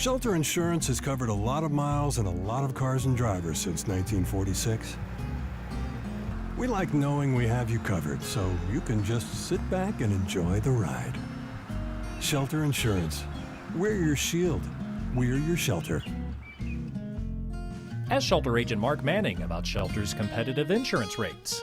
Shelter insurance has covered a lot of miles and a lot of cars and drivers since 1946. We like knowing we have you covered, so you can just sit back and enjoy the ride. Shelter insurance. We're your shield. We're your shelter. Ask Shelter Agent Mark Manning about Shelter's competitive insurance rates.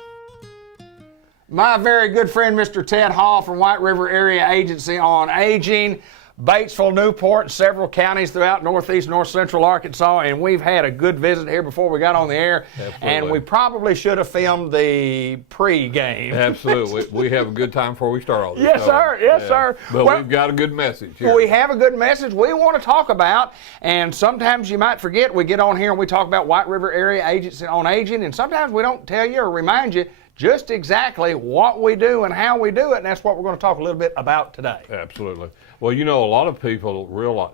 My very good friend, Mr. Ted Hall from White River Area Agency on Aging, Batesville, Newport, and several counties throughout northeast, north central Arkansas, and we've had a good visit here before we got on the air. Absolutely. And we probably should have filmed the pre-game. Absolutely. We have a good time before we start all this. Yes, sir. Yes, sir. But Well, we've got a good message here. we have a good message we want to talk about, and sometimes you might forget. We get on here and we talk about White River Area Agency on Aging, and sometimes we don't tell you or remind you just exactly what we do and how we do it, and that's what we're going to talk a little bit about today. Absolutely. Well, you know, a lot of people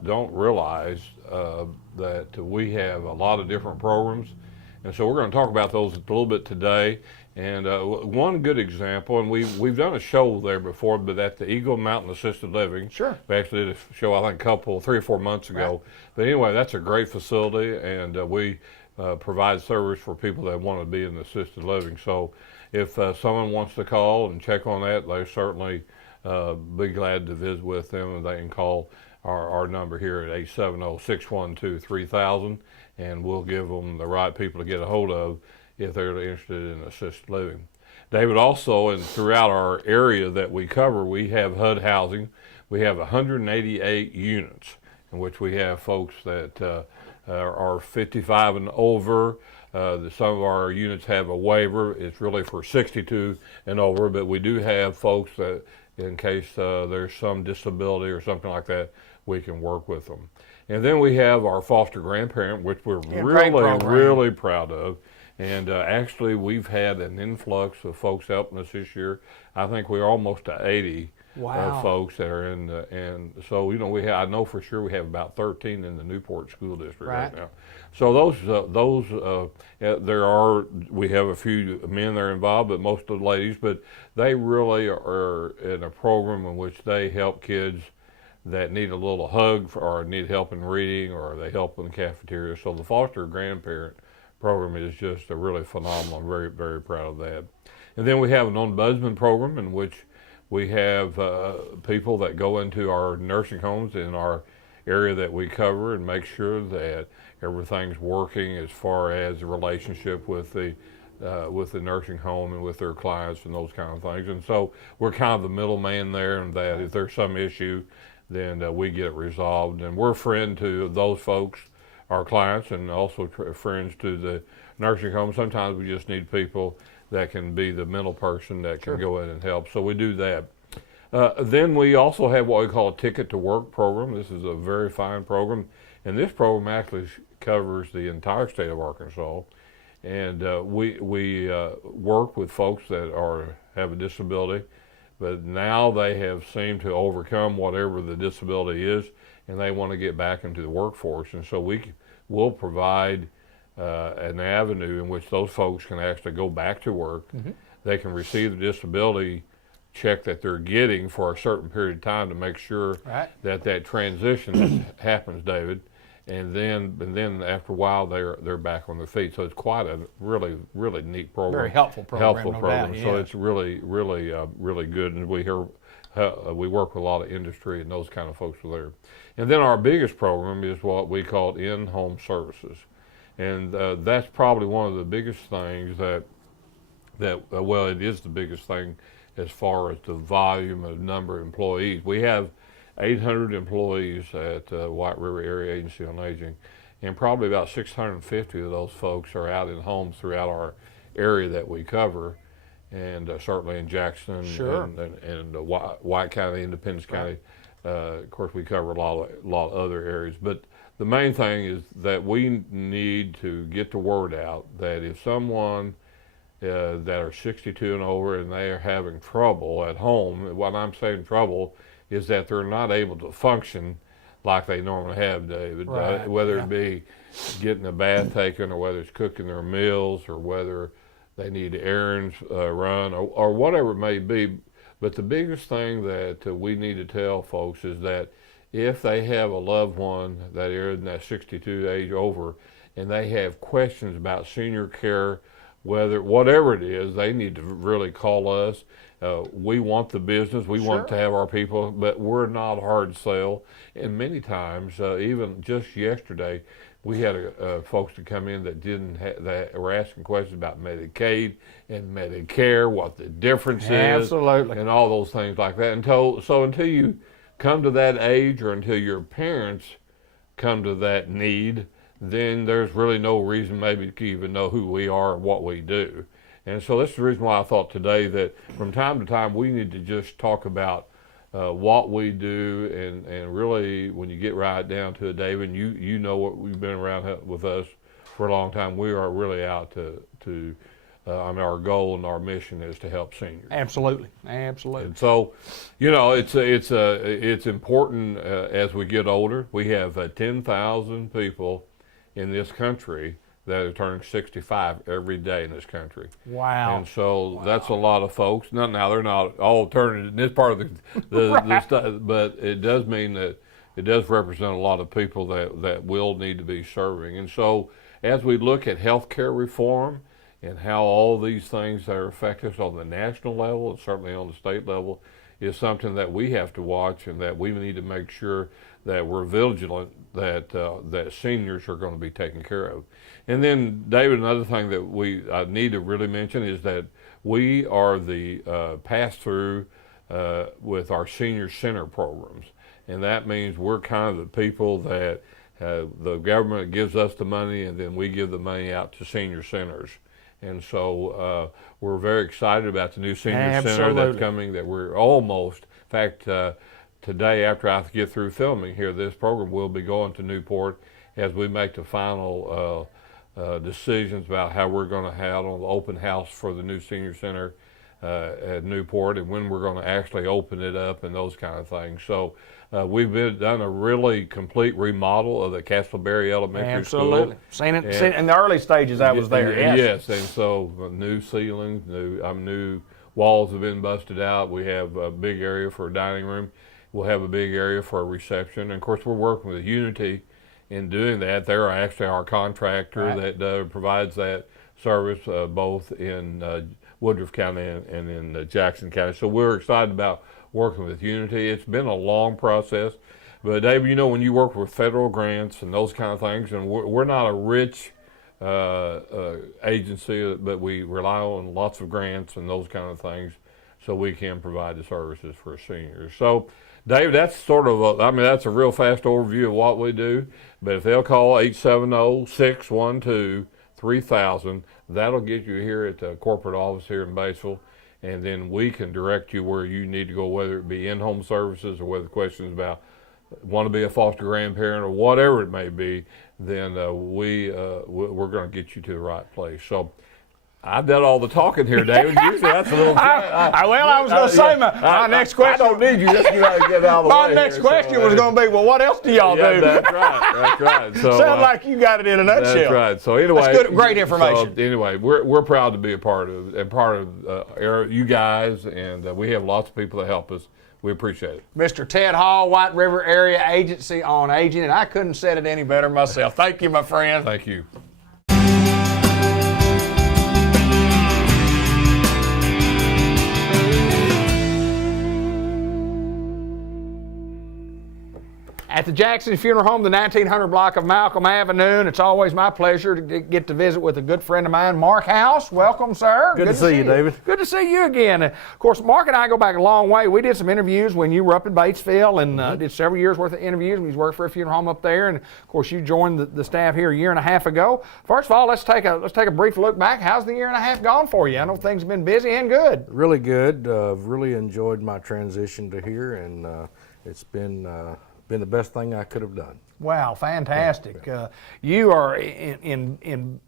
don't realize that we have a lot of different programs, and so we're going to talk about those a little bit today. And one good example, and we've done a show there before, but at the Eagle Mountain Assisted Living. Sure. We actually did a show, I think, 3 or 4 months ago. Right. But anyway, that's a great facility, and we provide service for people that want to be in assisted living. So if someone wants to call and check on that, they certainly be glad to visit with them, and they can call our number here at 870-612-3000, and we'll give them the right people to get a hold of if they're interested in assisted living. David, also, and throughout our area that we cover, we have HUD housing. We have 188 units in which we have folks that are 55 and over. Some of our units have a waiver. It's really for 62 and over, but we do have folks that, in case there's some disability or something like that, we can work with them. And then we have our foster grandparent, which we're really proud of. And actually, we've had an influx of folks helping us this year. I think we're almost to 80 folks that are in the, and so, you know, I know for sure we have about 13 in the Newport School District right now. So we have a few men that are involved, but most of the ladies, but they really are in a program in which they help kids that need a little hug or need help in reading, or they help in the cafeteria. So the foster grandparent program is just a really phenomenal. I'm very, very proud of that. And then we have an ombudsman program in which we have people that go into our nursing homes in our area that we cover and make sure that everything's working as far as the relationship with the nursing home and with their clients and those kind of things. And so we're kind of the middleman there, and that if there's some issue, then we get it resolved. And we're a friend to those folks, our clients, and also friends to the nursing home. Sometimes we just need people that can be the mental person that can go in and help. So we do that. Then we also have what we call a Ticket to Work program. This is a very fine program, and this program actually covers the entire state of Arkansas. And we work with folks that have a disability, but now they have seemed to overcome whatever the disability is, and they want to get back into the workforce. And so we will provide an avenue in which those folks can actually go back to work. Mm-hmm. They can receive the disability check that they're getting for a certain period of time to make sure that transition happens, David. And then after a while they're back on their feet. So it's quite a really neat program. Very helpful program. Helpful program. So it's really good. And we work with a lot of industry and those kind of folks are there. And then our biggest program is what we call in-home services. And that's probably one of the biggest things it is the biggest thing as far as the volume of number of employees. We have 800 employees at White River Area Agency on Aging, and probably about 650 of those folks are out in homes throughout our area that we cover, and certainly in Jackson and White County, Independence County. Of course, we cover a lot of other areas, but the main thing is that we need to get the word out that if someone that are 62 and over and they are having trouble at home, when I'm saying trouble, is that they're not able to function like they normally have, David. Whether it be getting a bath taken, or whether it's cooking their meals, or whether they need errands run, or whatever it may be. But the biggest thing that we need to tell folks is that if they have a loved one that is in that 62 age over, and they have questions about senior care, whatever it is, they need to really call us. We want the business, we want to have our people, but we're not hard sell. And many times, even just yesterday, we had folks to come in that that were asking questions about Medicaid and Medicare, what the difference is, and all those things like that. Until you come to that age, or until your parents come to that need, then there's really no reason maybe to even know who we are and what we do. And so that's the reason why I thought today that from time to time we need to just talk about what we do, and really when you get right down to it, David, you know what, we've been around with us for a long time. We are really out to I mean, our goal and our mission is to help seniors. Absolutely, absolutely. And so, you know, it's important as we get older. We have 10,000 people in this country that are turning 65 every day in this country. Wow. And so that's a lot of folks. Now they're not all turning in this part of the stuff, but it does mean that it does represent a lot of people that will need to be serving. And so as we look at healthcare reform and how all these things that affect us on the national level and certainly on the state level is something that we have to watch, and that we need to make sure that we're vigilant that seniors are going to be taken care of. And then, David, another thing that I need to really mention is that we are the pass-through with our senior center programs. And that means we're kind of the people that the government gives us the money, and then we give the money out to senior centers. And so we're very excited about the new senior center that's coming, that we're almost, in fact, today after I get through filming here this program, we'll be going to Newport as we make the final decisions about how we're going to have on the open house for the new senior center at Newport, and when we're going to actually open it up and those kind of things. So we've done a really complete remodel of the Castleberry Elementary School. Absolutely. Seen it in the early stages. I was there. Yes, and so new ceilings, new walls have been busted out. We have a big area for a dining room. We'll have a big area for a reception. And of course, we're working with Unity in doing that. They're actually our contractor that provides that service both in Woodruff County and in Jackson County. So we're excited about working with Unity. It's been a long process, but David, you know, when you work with federal grants and those kind of things, and we're not a rich agency, but we rely on lots of grants and those kind of things so we can provide the services for seniors. So David, that's sort of that's a real fast overview of what we do, but if they'll call 870-612-3000, that'll get you here at the corporate office here in Batesville, and then we can direct you where you need to go, whether it be in-home services or whether questions about want to be a foster grandparent or whatever it may be, then we're going to get you to the right place. So I've done all the talking here, David. Usually that's a little. I was going to say my next question. I don't need you. Just get out of the way. My next question was going to be, well, what else do y'all do? That's right. That's right. So sounds like you got it in a nutshell. That's right. So anyway, that's good, great information. So anyway, we're proud to be a part of you guys, and we have lots of people that help us. We appreciate it. Mr. Ted Hall, White River Area Agency on Aging, and I couldn't have said it any better myself. Thank you, my friend. Thank you. At the Jackson Funeral Home, the 1900 block of Malcolm Avenue, and it's always my pleasure to get to visit with a good friend of mine, Mark House. Welcome, sir. Good to see you, David. Good to see you again. Of course, Mark and I go back a long way. We did some interviews when you were up in Batesville, and did several years worth of interviews. We worked for a funeral home up there, and of course, you joined the staff here a year and a half ago. First of all, let's take a brief look back. How's the year and a half gone for you? I know things have been busy and good. Really good. Really enjoyed my transition to here, and it's been the best thing I could have done. Wow, fantastic. You are in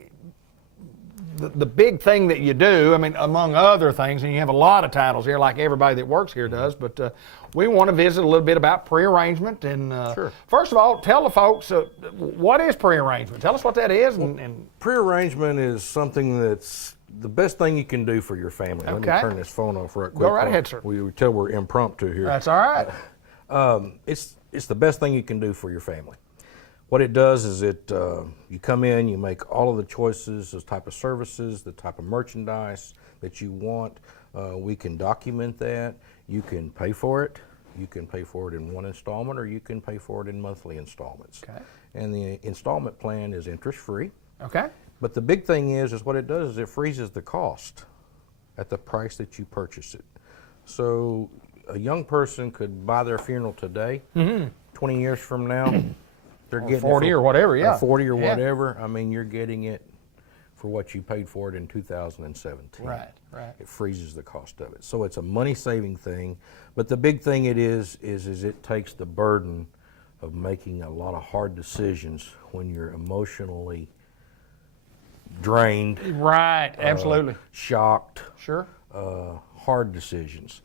the big thing that you do, I mean, among other things, and you have a lot of titles here like everybody that works here does, but we want to visit a little bit about prearrangement. And Sure. First of all, tell the folks, what is prearrangement? Tell us what that is. And Prearrangement is something that's the best thing you can do for your family. Okay. Let me turn this phone off right quick. Go right ahead, sir. We tell we're impromptu here. That's all right. It's the best thing you can do for your family. What it does is you come in, you make all of the choices, the type of services, the type of merchandise that you want. We can document that. You can pay for it. You can pay for it in one installment, or you can pay for it in monthly installments. Okay. And the installment plan is interest-free. Okay. But the big thing is what it does is it freezes the cost at the price that you purchase it. So a young person could buy their funeral today, 20 years from now, they're getting 40 or whatever, yeah. Or 40 or Yeah. whatever. I mean, you're getting it for what you paid for it in 2017. Right, right. It freezes the cost of it. So it's a money-saving thing. But the big thing it is it takes the burden of making a lot of hard decisions when you're emotionally drained, Right, absolutely. shocked, Sure. hard decisions.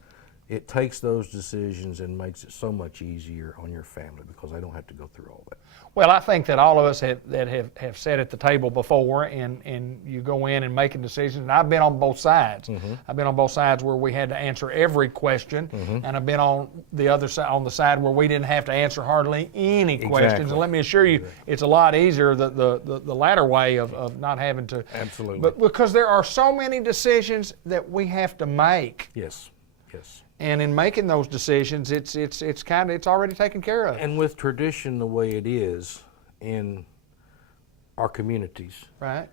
It takes those decisions and makes it so much easier on your family because they don't have to go through all that. Well, I think that all of us have sat at the table before, and you go in and making decisions. And I've been on both sides. I've been on both sides where we had to answer every question, and I've been on the other side, on the side where we didn't have to answer hardly any questions. Exactly. And let me assure you, it's a lot easier the latter way of not having to. Absolutely. But because there are so many decisions that we have to make. Yes, yes. And in making those decisions, it's already taken care of. And with tradition the way it is in our communities, Right.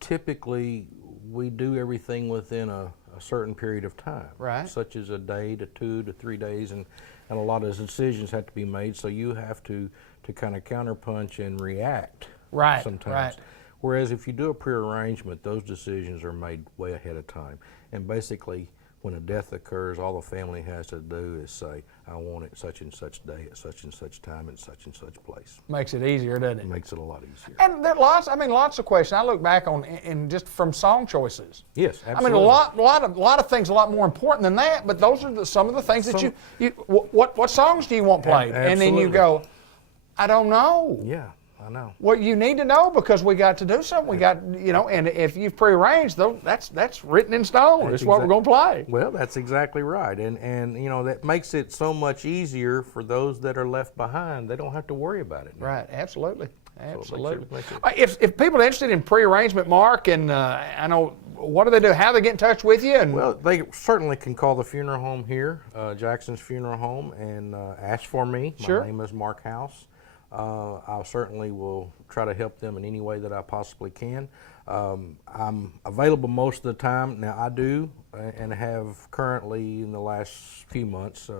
typically we do everything within a certain period of time, Right. such as a day to 2 to 3 days, and a lot of decisions have to be made, so you have to kind of counterpunch and react Right, sometimes. right. Whereas if you do a prearrangement, those decisions are made way ahead of time. And basically, when a death occurs, all the family has to do is say, I want it such and such day at such and such time in such and such place. Makes it easier, doesn't it? It makes it a lot easier. And there are lots of questions. I look back on, and just from song choices. Yes, I absolutely. mean, a lot of things a lot more important than that. But those are some of the things that what songs do you want played? And then you Absolutely. go, I don't know. Yeah, I know. Well, you need to know because we got to do something. We got, and if you've prearranged, though, that's written in stone. It's what we're going to play. Well, that's exactly right. And that makes it so much easier for those that are left behind. They don't have to worry about it now. Right, absolutely. Absolutely. makes it- If people are interested in prearrangement, Mark, and I know, what do they do? How do they get in touch with you? And Well, they certainly can call the funeral home here, Jackson's Funeral Home, and ask for me. Sure. My name is Mark House. I certainly will try to help them in any way that I possibly can. I'm available most of the time. Now, I do and have currently in the last few months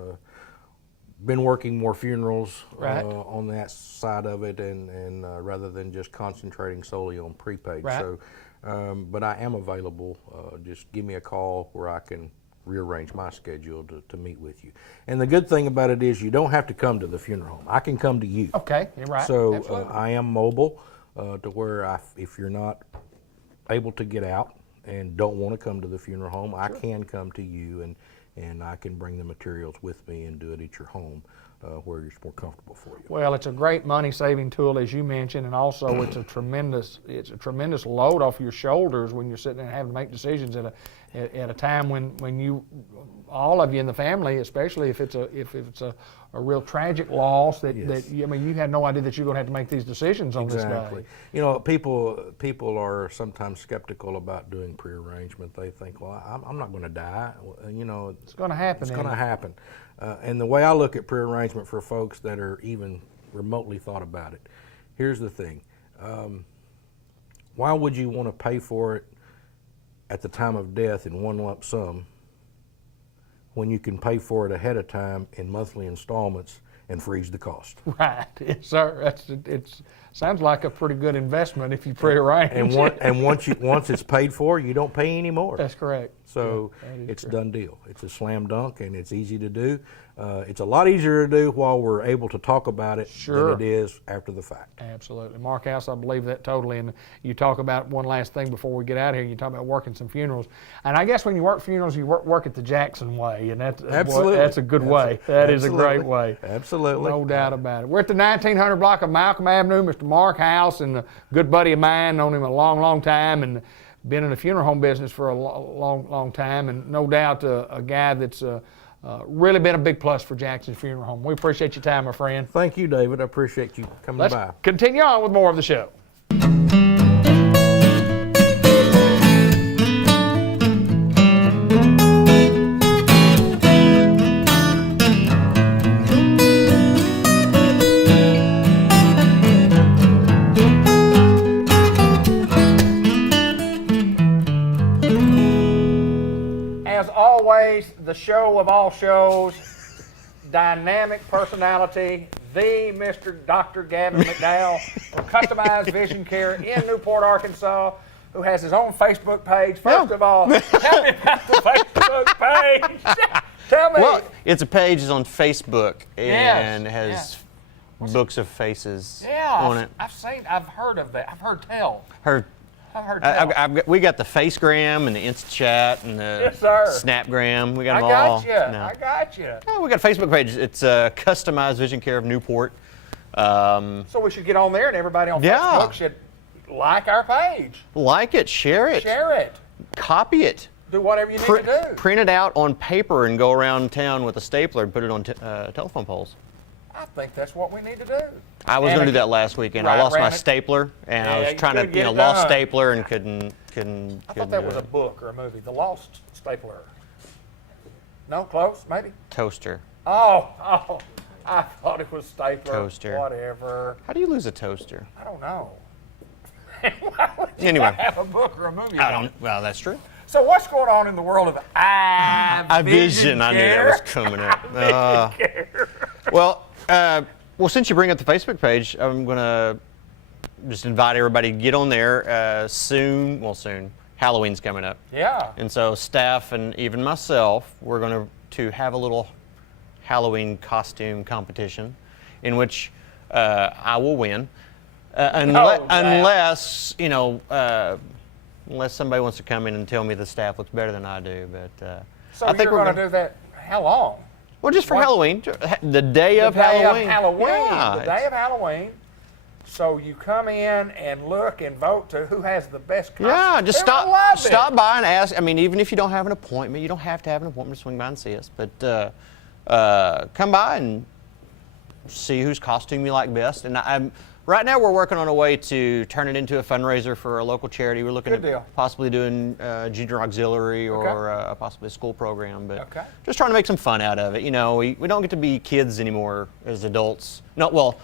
been working more funerals Right. on that side of it, and rather than just concentrating solely on prepaid. Right. So, but I am available. Just give me a call where I can rearrange my schedule to meet with you. And the good thing about it is you don't have to come to the funeral home. I can come to you. okay, you're right. So Absolutely. I am mobile to where if you're not able to get out and don't want to come to the funeral home, I can come to you and I can bring the materials with me and do it at your home where it's more comfortable for you. Well, it's a great money-saving tool, as you mentioned, and also it's a tremendous load off your shoulders when you're sitting there and having to make decisions at a time when you, all of you in the family, especially if it's a real tragic loss that you had no idea that you're going to have to make these decisions on Exactly. this day. People are sometimes skeptical about doing prearrangement. They think, well, I'm not going to die. It's going to happen. It's going to ain't it? happen. And the way I look at prearrangement for folks that are even remotely thought about it, here's the thing. Why would you want to pay for it at the time of death in one lump sum when you can pay for it ahead of time in monthly installments and freeze the cost? Right, yes, sir. It sounds like a pretty good investment if you prearrange. And once it's paid for, you don't pay any more. That's correct. So Yeah, that is it's a correct. done deal. It's a slam dunk, and it's easy to do. It's a lot easier to do while we're able to talk about it Sure. than it is after the fact. Absolutely. Mark House, I believe that totally. And you talk about one last thing before we get out of here. You talk about working some funerals. And I guess when you work funerals, you work it the Jackson way. And Absolutely. That's a good way. That is a great Absolutely. way. Absolutely. No doubt about it. We're at the 1900 block of Malcolm Avenue. Mr. Mark House, and a good buddy of mine, known him a long, long time, and been in the funeral home business for a long, long time. And no doubt a guy that's really been a big plus for Jackson's Funeral Home. We appreciate your time, my friend. Thank you, David. I appreciate you coming Let's by. continue on with more of the show. As always, the show of all shows, dynamic personality, the Mr. Dr. Gavin McDowell from Customized Vision Care in Newport, Arkansas, who has his own Facebook page. First of all, tell me about the Facebook page. Tell me. Well, it's a page is on Facebook and Yes, has books of faces yeah, on it. I've heard of that. I've heard tell. Her, I've heard tell. we got the Facegram and the Insta-Chat and the Yes, sir. Snapgram. We got I them all. got you. No. I got you. Yeah, we got a Facebook page. It's Customized Vision Care of Newport. So we should get on there, and everybody on Yeah. Facebook should like our page, Like it, share it, share it, copy it. do whatever you need to do. Print it out on paper and go around town with a stapler and put it on telephone poles. I think that's what we need to do. I was And going to do a- that last weekend. Right, I lost my ran it. stapler, and I Yeah, was you trying to, couldn't get it lost done. stapler and couldn't I thought that do was a it. book or a movie. The Lost Stapler. No, close, maybe. Toaster. Oh, I thought it was Stapler. Toaster. Whatever. How do you lose a toaster? I don't know. Why would you Anyway. have a book or a movie? I don't. Well, that's true. So what's going on in the world of I vision. I knew that was coming up. Well, since you bring up the Facebook page, I'm gonna just invite everybody to get on there soon. Well, soon. Halloween's coming up, Yeah. and so staff and even myself, we're going to have a little Halloween costume competition, in which I will win, wow. unless unless somebody wants to come in and tell me the staff looks better than I do. But So I think you're we're going to do that how long? Well, just for What? Halloween, the day of Halloween. Yeah, The day of Halloween. So you come in and look and vote to who has the best costume. Yeah, just Everyone loves it. stop by and ask. I mean, even if you don't have an appointment, you don't have to have an appointment to swing by and see us. But come by and see whose costume you like best. And right now we're working on a way to turn it into a fundraiser for a local charity. We're looking Good deal. at possibly doing junior auxiliary or Okay. possibly a school program. But Okay. just trying to make some fun out of it. You know, we don't get to be kids anymore as adults. No, well,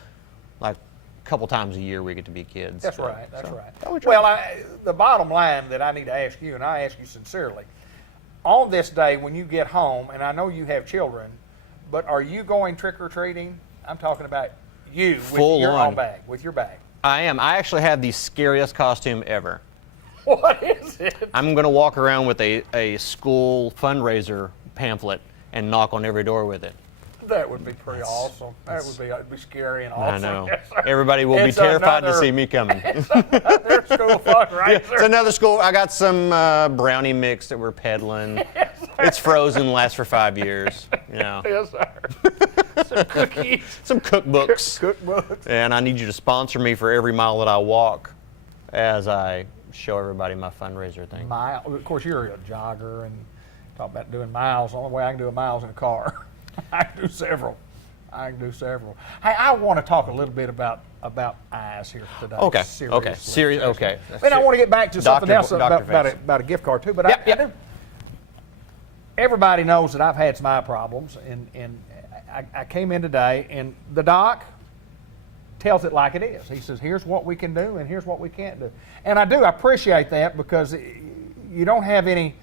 like a couple times a year we get to be kids. That's but- right. That's so, right. yeah, we try. Well, the bottom line that I need to ask you, and I ask you sincerely, on this day when you get home, and I know you have children, but are you going trick or treating? I'm talking about you with Full your on. own bag, with your bag. I am. I actually have the scariest costume ever. What is it? I'm going to walk around with a school fundraiser pamphlet and knock on every door with it. That would be pretty awesome. That'd be scary and awesome. I know. Yes, sir. Everybody will be It's terrified to another- see me coming. There's school fundraiser. It's another school. I got some brownie mix that we're peddling. It's frozen, lasts for 5 years. You know, Yes, sir. Some cookies. some cookbooks. Cookbooks. And I need you to sponsor me for every mile that I walk as I show everybody my fundraiser thing. Of course, you're a jogger and talk about doing miles. The only way I can do a miles in a car. I can do several. Hey, I want to talk a little bit about eyes here today. Okay. Seriously. Okay. Serious. Okay. And I want to get back to something else Dr. about a gift card too. But Yep, I yep. do. Everybody knows that I've had some eye problems, and I came in today, and the doc tells it like it is. He says, "Here's what we can do, and here's what we can't do." And I appreciate that because you don't have any.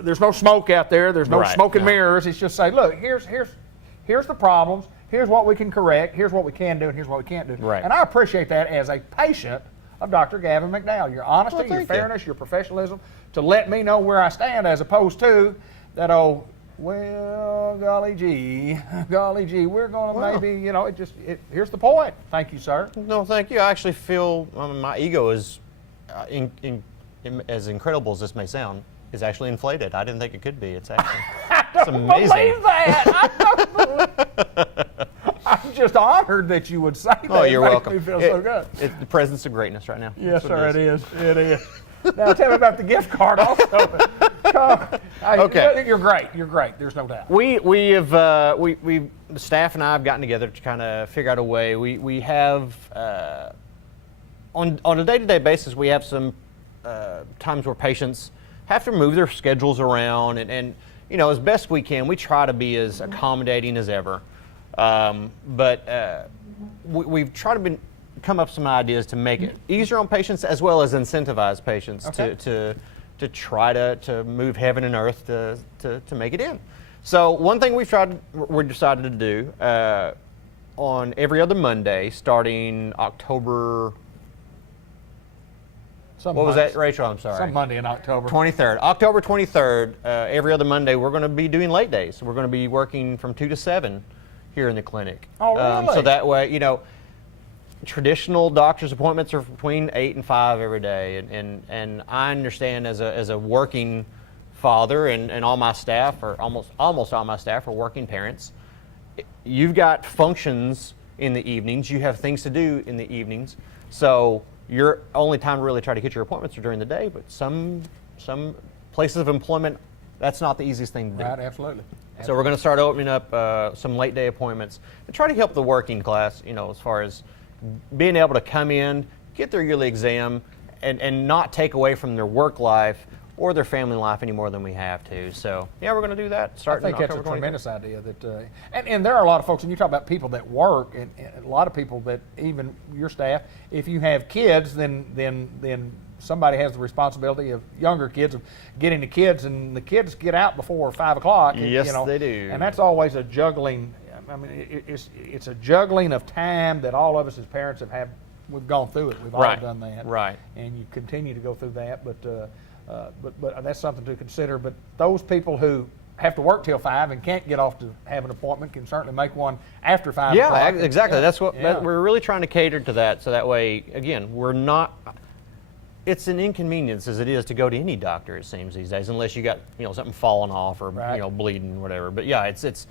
There's no smoke out there. There's no Right, smoke and no. mirrors. It's just say, look, here's the problems. Here's what we can correct. Here's what we can do, and here's what we can't do. Right. And I appreciate that as a patient of Dr. Gavin McDowell. Your honesty, Well, your thank you. fairness, your professionalism, to let me know where I stand, as opposed to that old, well, golly gee, we're going to Well. maybe, here's the point. Thank you, sir. No, thank you. I actually feel my ego is, as incredible as this may sound, is actually inflated. I didn't think it could be. It's actually it's amazing. Believe that. I'm just honored that you would say that. Oh, you're It makes welcome. me feel so good. It's the presence of greatness right now. Yes, That's what sir, it is. It is. Now, tell me about the gift card also. Okay. You're great. You're great. There's no doubt. The staff and I have gotten together to kind of figure out a way. We have on a day-to-day basis, we have some times where patients have to move their schedules around, and you know, as best we can, we try to be as accommodating as ever. But we've tried to come up with some ideas to make it easier on patients as well as incentivize patients to try to move heaven and earth to make it in. So one thing we decided to do on every other Monday starting October. What was that, Rachel? I'm sorry. Some Monday in October. 23rd. October 23rd, every other Monday, we're going to be doing late days. We're going to be working from 2 to 7 here in the clinic. Oh, really? So that way, you know, traditional doctor's appointments are between 8 and 5 every day. And I understand as a working father and all my staff, or almost all my staff are working parents, you've got functions in the evenings. You have things to do in the evenings. So your only time to really try to get your appointments are during the day, but some places of employment, that's not the easiest thing to do. Right, absolutely. So we're going to start opening up some late day appointments and try to help the working class, you know, as far as being able to come in, get their yearly exam, and not take away from their work life or their family life any more than we have to. So yeah, we're going to do that starting I think that's a October 23rd. tremendous idea. That and there are a lot of folks, and you talk about people that work, and a lot of people that even your staff. If you have kids, then somebody has the responsibility of younger kids of getting the kids, and the kids get out before 5 o'clock. Yes, you know, they do. And that's always a juggling. I mean, it's a juggling of time that all of us as parents have. We've gone through it. We've all done that. Right. And you continue to go through that, but that's something to consider. But those people who have to work till 5 and can't get off to have an appointment can certainly make one after 5 Yeah, o'clock. exactly. That's what Yeah. we're really trying to cater to that. So that way, again, we're not. It's an inconvenience as it is to go to any doctor. It seems these days, unless you got something falling off or Right. bleeding or whatever. But yeah, it's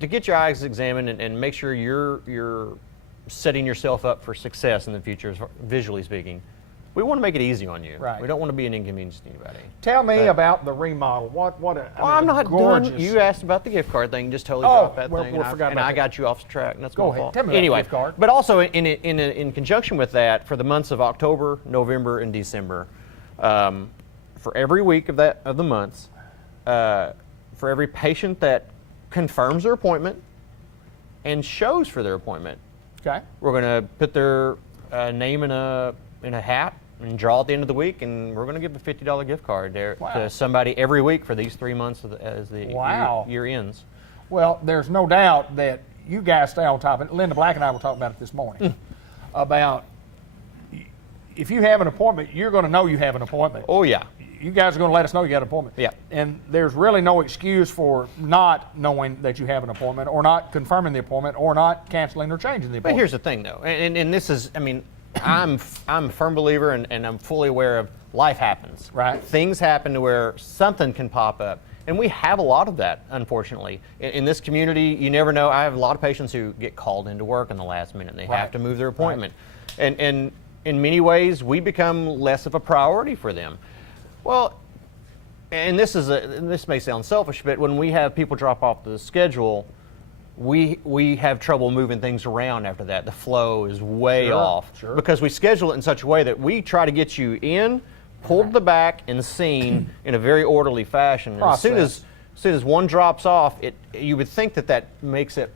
to get your eyes examined and make sure you're setting yourself up for success in the future, visually speaking. We want to make it easy on you. Right. We don't want to be an inconvenience to anybody. Tell me about the remodel. I'm not gorgeous. done. You asked about the gift card thing. Just totally Oh, dropped that we thing. forgot about I that. got you off track. And that's Go my ahead. fault. Tell me about the anyway, gift card. But also in conjunction with that, for the months of October, November, and December, for every week of the months, for every patient that confirms their appointment and shows for their appointment, Okay. we're going to put their name in a hat and draw at the end of the week, and we're going to give a $50 gift card there Wow. to somebody every week for these 3 months as the Wow. year ends. Well, there's no doubt that you guys stay on top of it. Linda Black and I were talking about it this morning about if you have an appointment, you're going to know you have an appointment. Oh yeah, You guys are going to let us know you got an appointment. Yeah. And there's really no excuse for not knowing that you have an appointment, or not confirming the appointment, or not canceling or changing the but appointment. here's the thing though, and this is, I mean, I'm a firm believer, and I'm fully aware of life happens. Right. Things happen to where something can pop up. And we have a lot of that, unfortunately. In this community, you never know. I have a lot of patients who get called into work in the last minute. They Right. have to move their appointment. And in many ways, we become less of a priority for them. Well, and this may sound selfish, but when we have people drop off the schedule, we have trouble moving things around after that. The flow is way Sure, off. sure. Because we schedule it in such a way that we try to get you in, pulled to the back, and seen in a very orderly fashion. And as soon as one drops off, you would think that makes it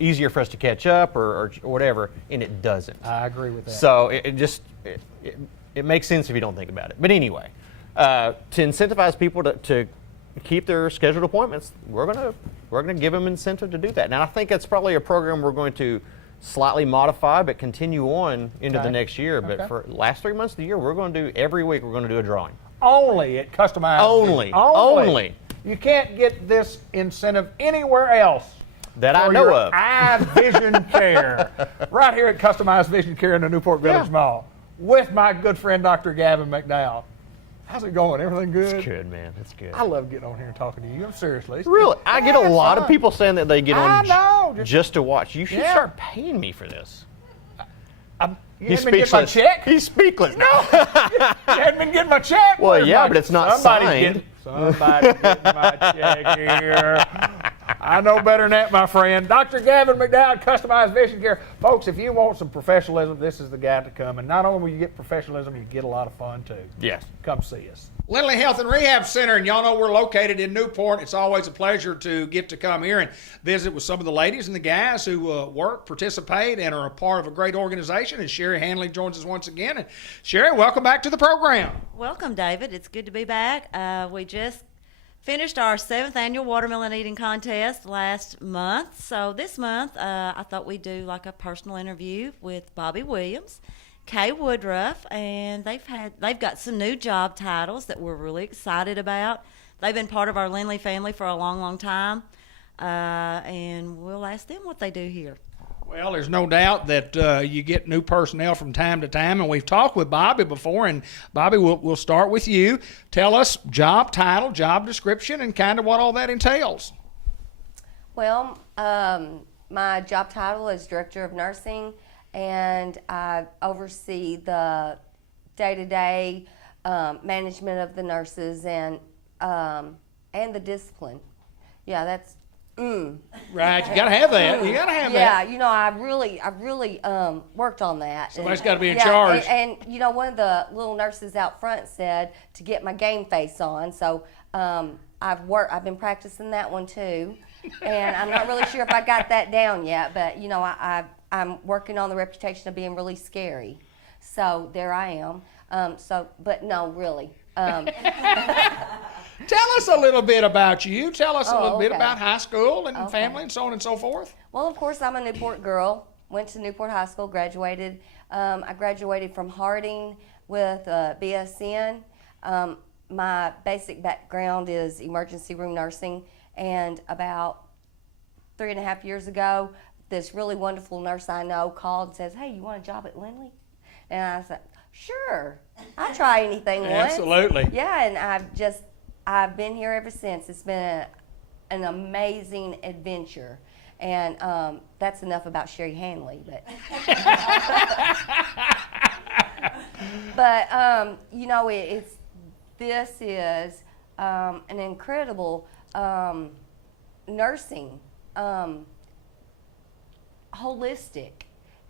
easier for us to catch up or whatever, and it doesn't. I agree with that. So it makes sense if you don't think about it. But anyway, to incentivize people to keep their scheduled appointments, we're gonna give them incentive to do that. Now I think that's probably a program we're going to slightly modify, but continue on into the next year. But Okay. for last 3 months of the year, we're going to do every week. We're going to do a drawing. Only at Customized. Only. You can't get this incentive anywhere else. That I for know your of. Eye Vision Care, right here at Customized Vision Care in the Newport Village Mall, with my good friend Dr. Gavin McDowell. How's it going? Everything good? It's good, man. It's good. I love getting on here and talking to you. I'm seriously. It's Really, good. I get a Yeah, it's lot of fun. people saying that they get I on know, just to watch. You should Yeah. start paying me for this. You He's hadn't been getting my speechless. check? He's speechless. No, you hadn't been getting my check. Well, Where's yeah, my- but it's not somebody's signed. Somebody's getting my check here. I know better than that, my friend. Dr. Gavin McDowd, Customized Vision Care. Folks, if you want some professionalism, this is the guy to come. And not only will you get professionalism, you get a lot of fun, too. Yes. Come see us. Lindley Health and Rehab Center, and y'all know we're located in Newport. It's always a pleasure to get to come here and visit with some of the ladies and the guys who work, participate, and are a part of a great organization. And Sherry Hanley joins us once again. And Sherry, welcome back to the program. Welcome, David. It's good to be back. We just finished our 7th annual watermelon eating contest last month. So this month, I thought we'd do like a personal interview with Bobby Williams, Kay Woodruff, and they've got some new job titles that we're really excited about. They've been part of our Lindley family for a long, long time, and we'll ask them what they do here. Well, there's no doubt that you get new personnel from time to time, and we've talked with Bobby before. And Bobby, we'll start with you. Tell us job title, job description, and kind of what all that entails. Well, my job title is Director of Nursing, and I oversee the day-to-day management of the nurses and the discipline. Yeah, that's. Right, you got to have that. You got to have Yeah, that. you know, I really worked on that. Somebody's got to be in Yeah, charge. And you know, one of the little nurses out front said to get my game face on. So I've been practicing that one too, and I'm not really sure if I got that down yet. But you know, I'm working on the reputation of being really scary. So there I am. But no, really. Tell us a little bit about you. Tell us a little bit okay. about high school and Okay. family and so on and so forth. Well, of course, I'm a Newport girl. Went to Newport High School, graduated. I graduated from Harding with a BSN. My basic background is emergency room nursing, and about 3.5 years ago, this really wonderful nurse I know called and says, "Hey, you want a job at Lindley?" And I said, "Sure, I'll try anything once." Absolutely. Yeah, and I've been here ever since. It's been an amazing adventure. And that's enough about Sherry Hanley. But you know, this is an incredible nursing, holistic.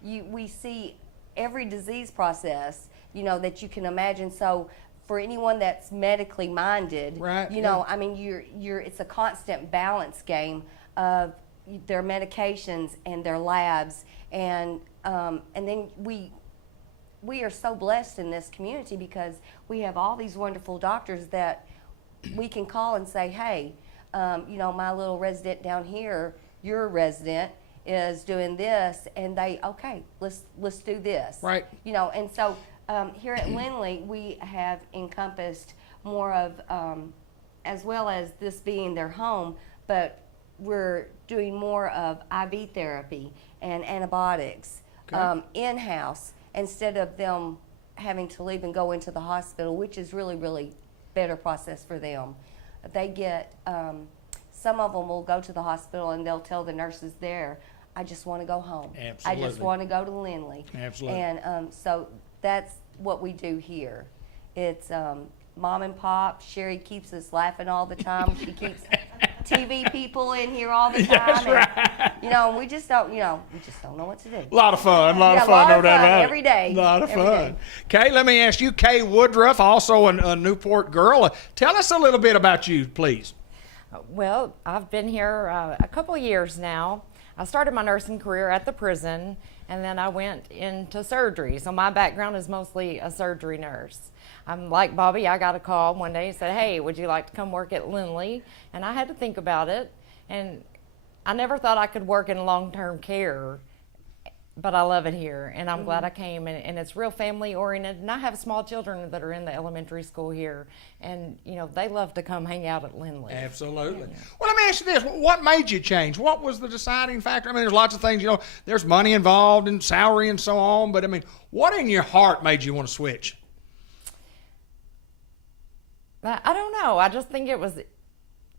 We see every disease process, you know, that you can imagine. So for anyone that's medically minded, Right, you know, I mean, it's a constant balance game of their medications and their labs, and then we are so blessed in this community because we have all these wonderful doctors that we can call and say, "Hey, you know, my little resident down here, your resident is doing this," and let's do this, Right. You know, and so here at Lindley we have encompassed more of, as well as this being their home, but we're doing more of IV therapy and antibiotics in-house instead of them having to leave and go into the hospital, which is really, really better process for them. They get, some of them will go to the hospital and they'll tell the nurses there, "I just want to go home. Absolutely. I just want to go to Lindley." Absolutely. And so that's what we do here. It's mom and pop. Sherry keeps us laughing all the time. She keeps TV people in here all the time. That's right. And, you know, we just don't know what to do. A lot of fun, Yeah, no doubt fun about it. every day. A lot of Every fun. day. Kay, let me ask you, Kay Woodruff, also a Newport girl. Tell us a little bit about you, please. Well, I've been here a couple of years now. I started my nursing career at the prison, and then I went into surgery. So my background is mostly a surgery nurse. I'm like Bobby, I got a call one day and said, "Hey, would you like to come work at Lindley?" And I had to think about it. And I never thought I could work in long-term care, but I love it here, and I'm glad I came. And it's real family-oriented. And I have small children that are in the elementary school here, and you know they love to come hang out at Lindley. Absolutely. Well, let me ask you this. What made you change? What was the deciding factor? I mean, there's lots of things, you know, there's money involved and salary and so on, but I mean, what in your heart made you want to switch? I don't know. I just think it was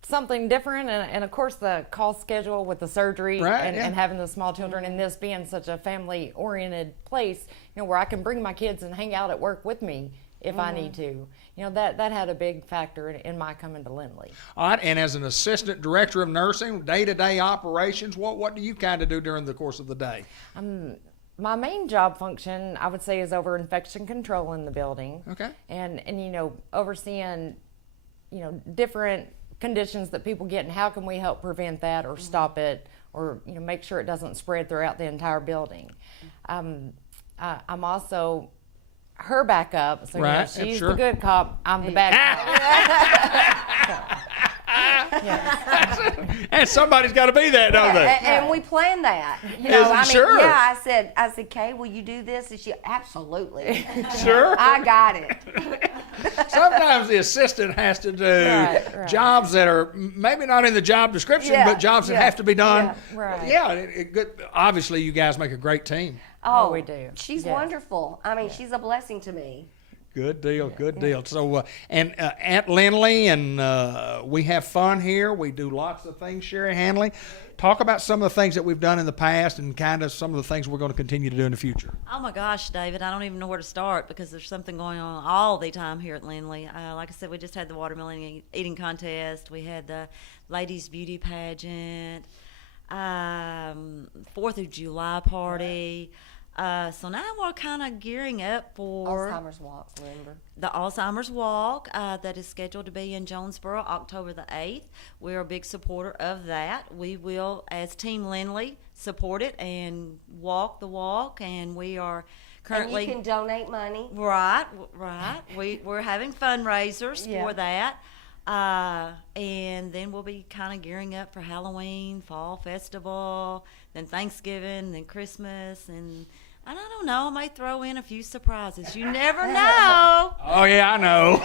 something different, and of course the call schedule with the surgery Right, and, yeah. and having the small children, and this being such a family-oriented place, where I can bring my kids and hang out at work with me if I need to. That had a big factor in my coming to Lindley. All right, and as an assistant director of nursing, day-to-day operations, what do you kind of do during the course of the day? My main job function, I would say, is over infection control in the building. Okay. And overseeing, different conditions that people get, and how can we help prevent that or stop it, or make sure it doesn't spread throughout the entire building. I'm also her backup, so Right, she's sure. the good cop, I'm the bad cop. And somebody's got to be that, don't they? And we planned that. Sure. Yeah, I said, Kay, will you do this? And she, absolutely. Sure. I got it. Sometimes the assistant has to do Right. jobs that are maybe not in the job description, Yeah, but jobs that yeah, have to be done. yeah. Right. Yeah, good. Obviously, you guys make a great team. Oh, we do. She's Yes. wonderful. I mean, she's a blessing to me. Good deal, good deal. So, at Lindley, and we have fun here. We do lots of things, Sherry Hanley. Talk about some of the things that we've done in the past and kind of some of the things we're going to continue to do in the future. Oh my gosh, David, I don't even know where to start because there's something going on all the time here at Lindley. Like I said, we just had the watermelon eating contest. We had the ladies' beauty pageant, 4th of July party. So now we're kind of gearing up for Alzheimer's Walk, remember? the Alzheimer's Walk that is scheduled to be in Jonesboro October the 8th. We're a big supporter of that. We will, as Team Lindley, support it and walk the walk, and we are currently... And you can donate money. Right. We're having fundraisers Yeah. for that. And then we'll be kind of gearing up for Halloween, Fall Festival, then Thanksgiving, then Christmas, and I don't know, I might throw in a few surprises. You never know. Oh yeah, I know.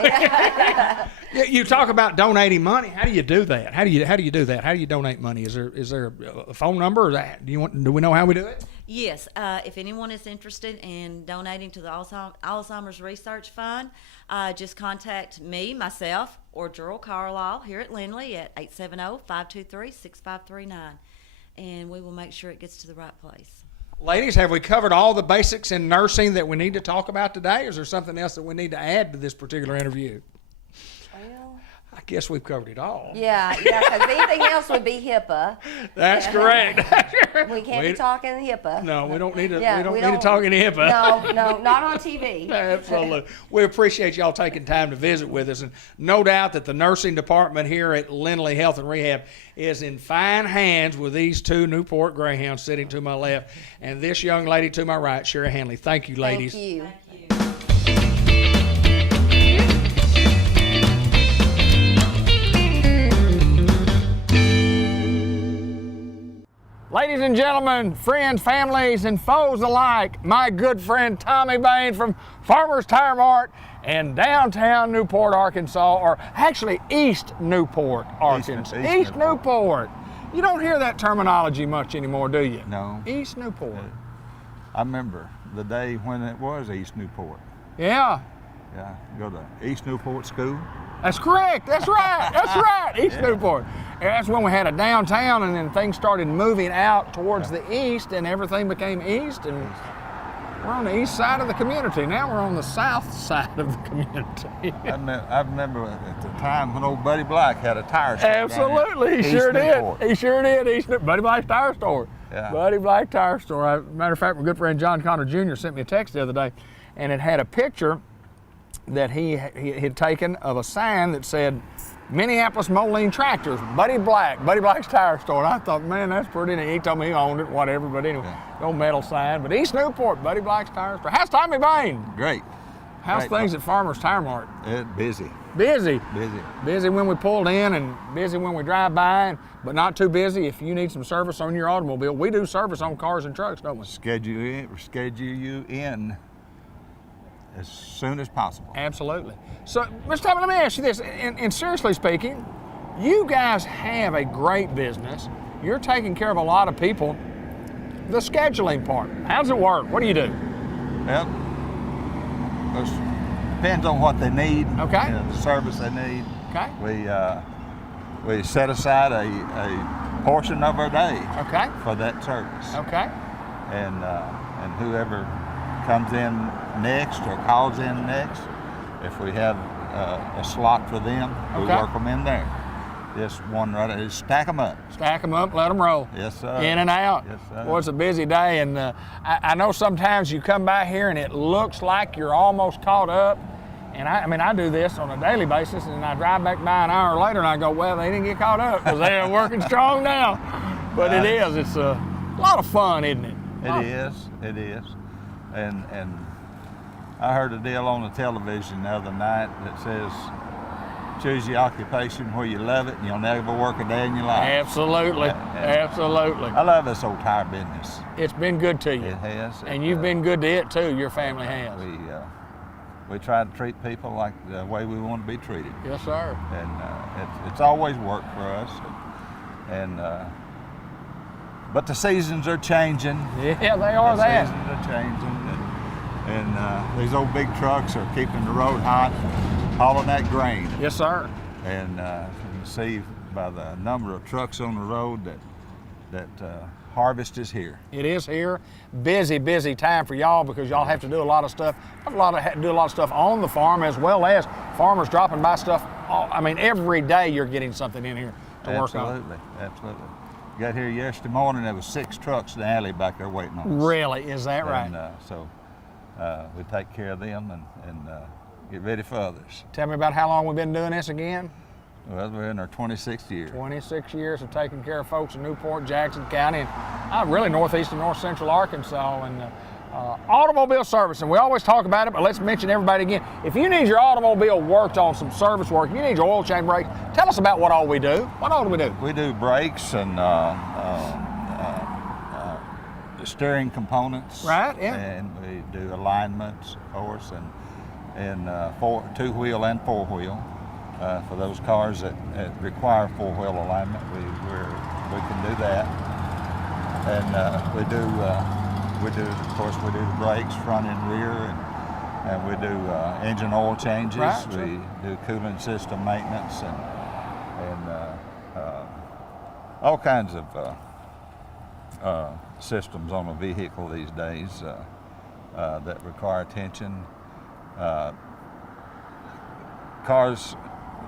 You talk about donating money. How do you do that? How do you do that? How do you donate money? Is there a phone number? Or that do we know how we do it? Yes, if anyone is interested in donating to the Alzheimer's Research Fund, just contact myself, or Gerald Carlisle here at Lindley at 870-523-6539, and we will make sure it gets to the right place. Ladies, have we covered all the basics in nursing that we need to talk about today, or is there something else that we need to add to this particular interview? Well, I guess we've covered it all. yeah, because anything else would be HIPAA. That's correct. We can't be talking HIPAA. No, we don't need to. Yeah, we don't need to talk any HIPAA. No, not on TV. Absolutely. We appreciate y'all taking time to visit with us, and no doubt that the nursing department here at Lindley Health and Rehab is in fine hands with these two Newport Greyhounds sitting to my left and this young lady to my right, Sherry Hanley. Thank you, ladies. Thank you. Ladies and gentlemen, friends, families, and foes alike, my good friend Tommy Bain from Farmer's Tire Mart in downtown Newport, Arkansas, or actually East Newport, Arkansas. East Newport. You don't hear that terminology much anymore, do you? No. East Newport. I remember the day when it was East Newport. Yeah, Yeah, go to East Newport School. that's correct. That's right. That's right. East Newport. And that's when we had a downtown, and then things started moving out towards the east, and everything became east, and we're on the east side of the community. Now we're on the south side of the community. I remember at the time when old Buddy Black had a tire store. Absolutely, he down sure there. East Newport. did. He sure did. Buddy Black's Tire Store. Yeah. Buddy Black Tire Store. Matter of fact, my good friend John Connor Jr. sent me a text the other day, and it had a picture that he had taken of a sign that said, Minneapolis Moline Tractors, Buddy Black's Tire Store. And I thought, man, that's pretty neat. He told me he owned it, whatever, but anyway, no metal sign. But East Newport, Buddy Black's Tire Store. How's Tommy Bain? Great. How's Great. things at Farmer's Tire Mart? Busy. Busy. Busy. Busy when we pulled in and busy when we drive by, but not too busy if you need some service on your automobile. We do service on cars and trucks, don't we? Schedule you in as soon as possible. Absolutely. So, Mr. Tommy, let me ask you this, and seriously speaking, you guys have a great business. You're taking care of a lot of people. The scheduling part, how does it work? What do you do? Well, it depends on what they need. Okay. The service they need. Okay. We we set aside a portion of our day Okay. for that service. Okay. And whoever comes in next or calls in next, if we have a slot for them, we Okay. work them in there. Just one right, just stack them up. Stack them up, let them roll. Yes, sir. In and out. Yes, sir. Well, it's a busy day, and I know sometimes you come by here and it looks like you're almost caught up. And I mean, I do this on a daily basis, and I drive back by an hour later and I go, well, they didn't get caught up because they are working strong now. But it is, it's a lot of fun, isn't it? It is. And I heard a deal on the television the other night that says, choose your occupation where you love it and you'll never work a day in your life. Absolutely, absolutely. I love this old tire business. It's been good to you. It has. And you've been good to it too, your family has. We try to treat people like the way we want to be treated. Yes, sir. And it's always worked for us. But the seasons are changing. Yeah, they are that. The seasons are changing. And these old big trucks are keeping the road hot, hauling that grain. Yes, sir. And you can see by the number of trucks on the road that harvest is here. It is here. Busy time for y'all because y'all have to do a lot of stuff. Do a lot of stuff on the farm as well as farmers dropping by stuff. I mean, every day you're getting something in here to work on. Absolutely. Got here yesterday morning. There was 6 trucks in the alley back there waiting on us. Really? Is that right? And so we take care of them and get ready for others. Tell me about how long we've been doing this again. Well, we're in our 26th year. 26 years of taking care of folks in Newport, Jackson County, and really northeast and north central Arkansas. And automobile service, and we always talk about it, but let's mention everybody again. If you need your automobile worked on, some service work, you need your oil change brakes, tell us about what all we do. What all do we do? We do brakes and steering components. Right, yeah. And we do alignments, of course, and 2-wheel and 4-wheel. For those cars that require 4-wheel alignment, we can do that. And we do, of course, we do the brakes, front and rear, and we do engine oil changes. Right, we sure. do cooling system maintenance and all kinds of systems on a vehicle these days that require attention.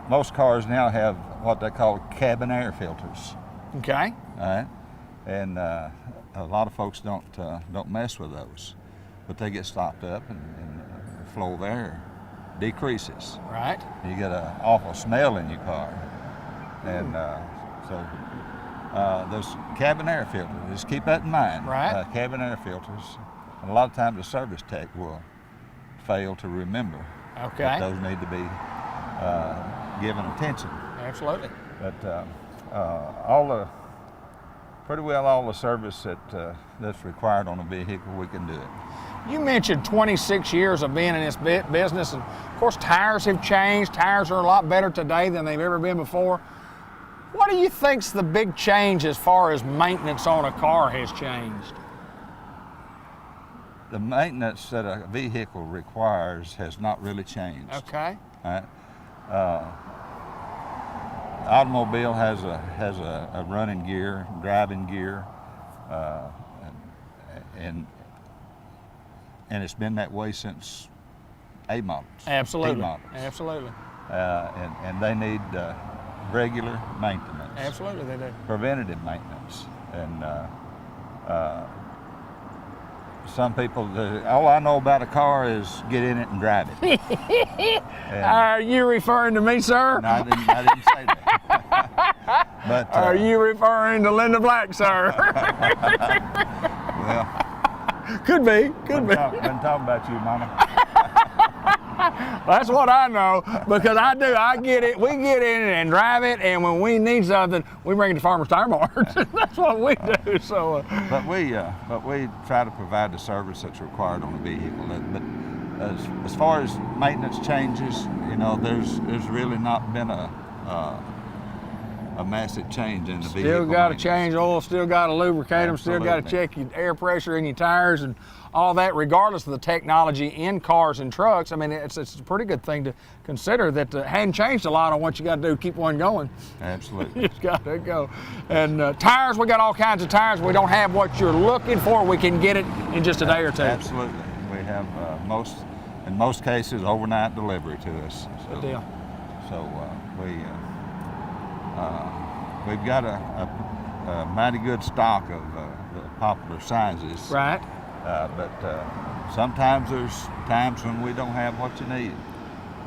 Most cars now have what they call cabin air filters. Okay. All right, and a lot of folks don't mess with those, but they get stopped up, and the flow of air decreases. Right. You get an awful smell in your car, and so those cabin air filters. Just keep that in mind. Right. Cabin air filters. And a lot of times the service tech will fail to remember Okay. that those need to be given attention. Absolutely. But pretty well all the service that's required on a vehicle, we can do it. You mentioned 26 years of being in this business, and of course tires have changed. Tires are a lot better today than they've ever been before. What do you think's the big change as far as maintenance on a car has changed? The maintenance that a vehicle requires has not really changed. Okay. All right? Automobile has a running gear, driving gear, and it's been that way since A models. Absolutely. T models. Absolutely. And they need regular maintenance. Absolutely, they do. Preventative maintenance. And some people, all I know about a car is get in it and drive it. Are you referring to me, sir? No, I didn't say that. But Are you referring to Linda Black, sir? well, Could be. been talking about you, Mama. That's what I know, because I do. I get it. We get in it and drive it, and when we need something, we bring it to Farmer's Tire Mart. That's what we do. So, But we try to provide the service that's required on a vehicle. But as far as maintenance changes, you know, there's really not been a a massive change in the vehicle. Still got to maintenance. change oil, still got to lubricate them, still got to Absolutely. check your air pressure in your tires and all that, regardless of the technology in cars and trucks. I mean, it's a pretty good thing to consider that hadn't changed a lot on what you got to do to keep one going. Absolutely. You just got to go. And tires, we got all kinds of tires. We don't have what you're looking for. We can get it in just a day or two. Absolutely. We have in most cases, overnight delivery to us. Good deal. So we've got a mighty good stock of the popular sizes. Right. But sometimes there's times when we don't have what you need,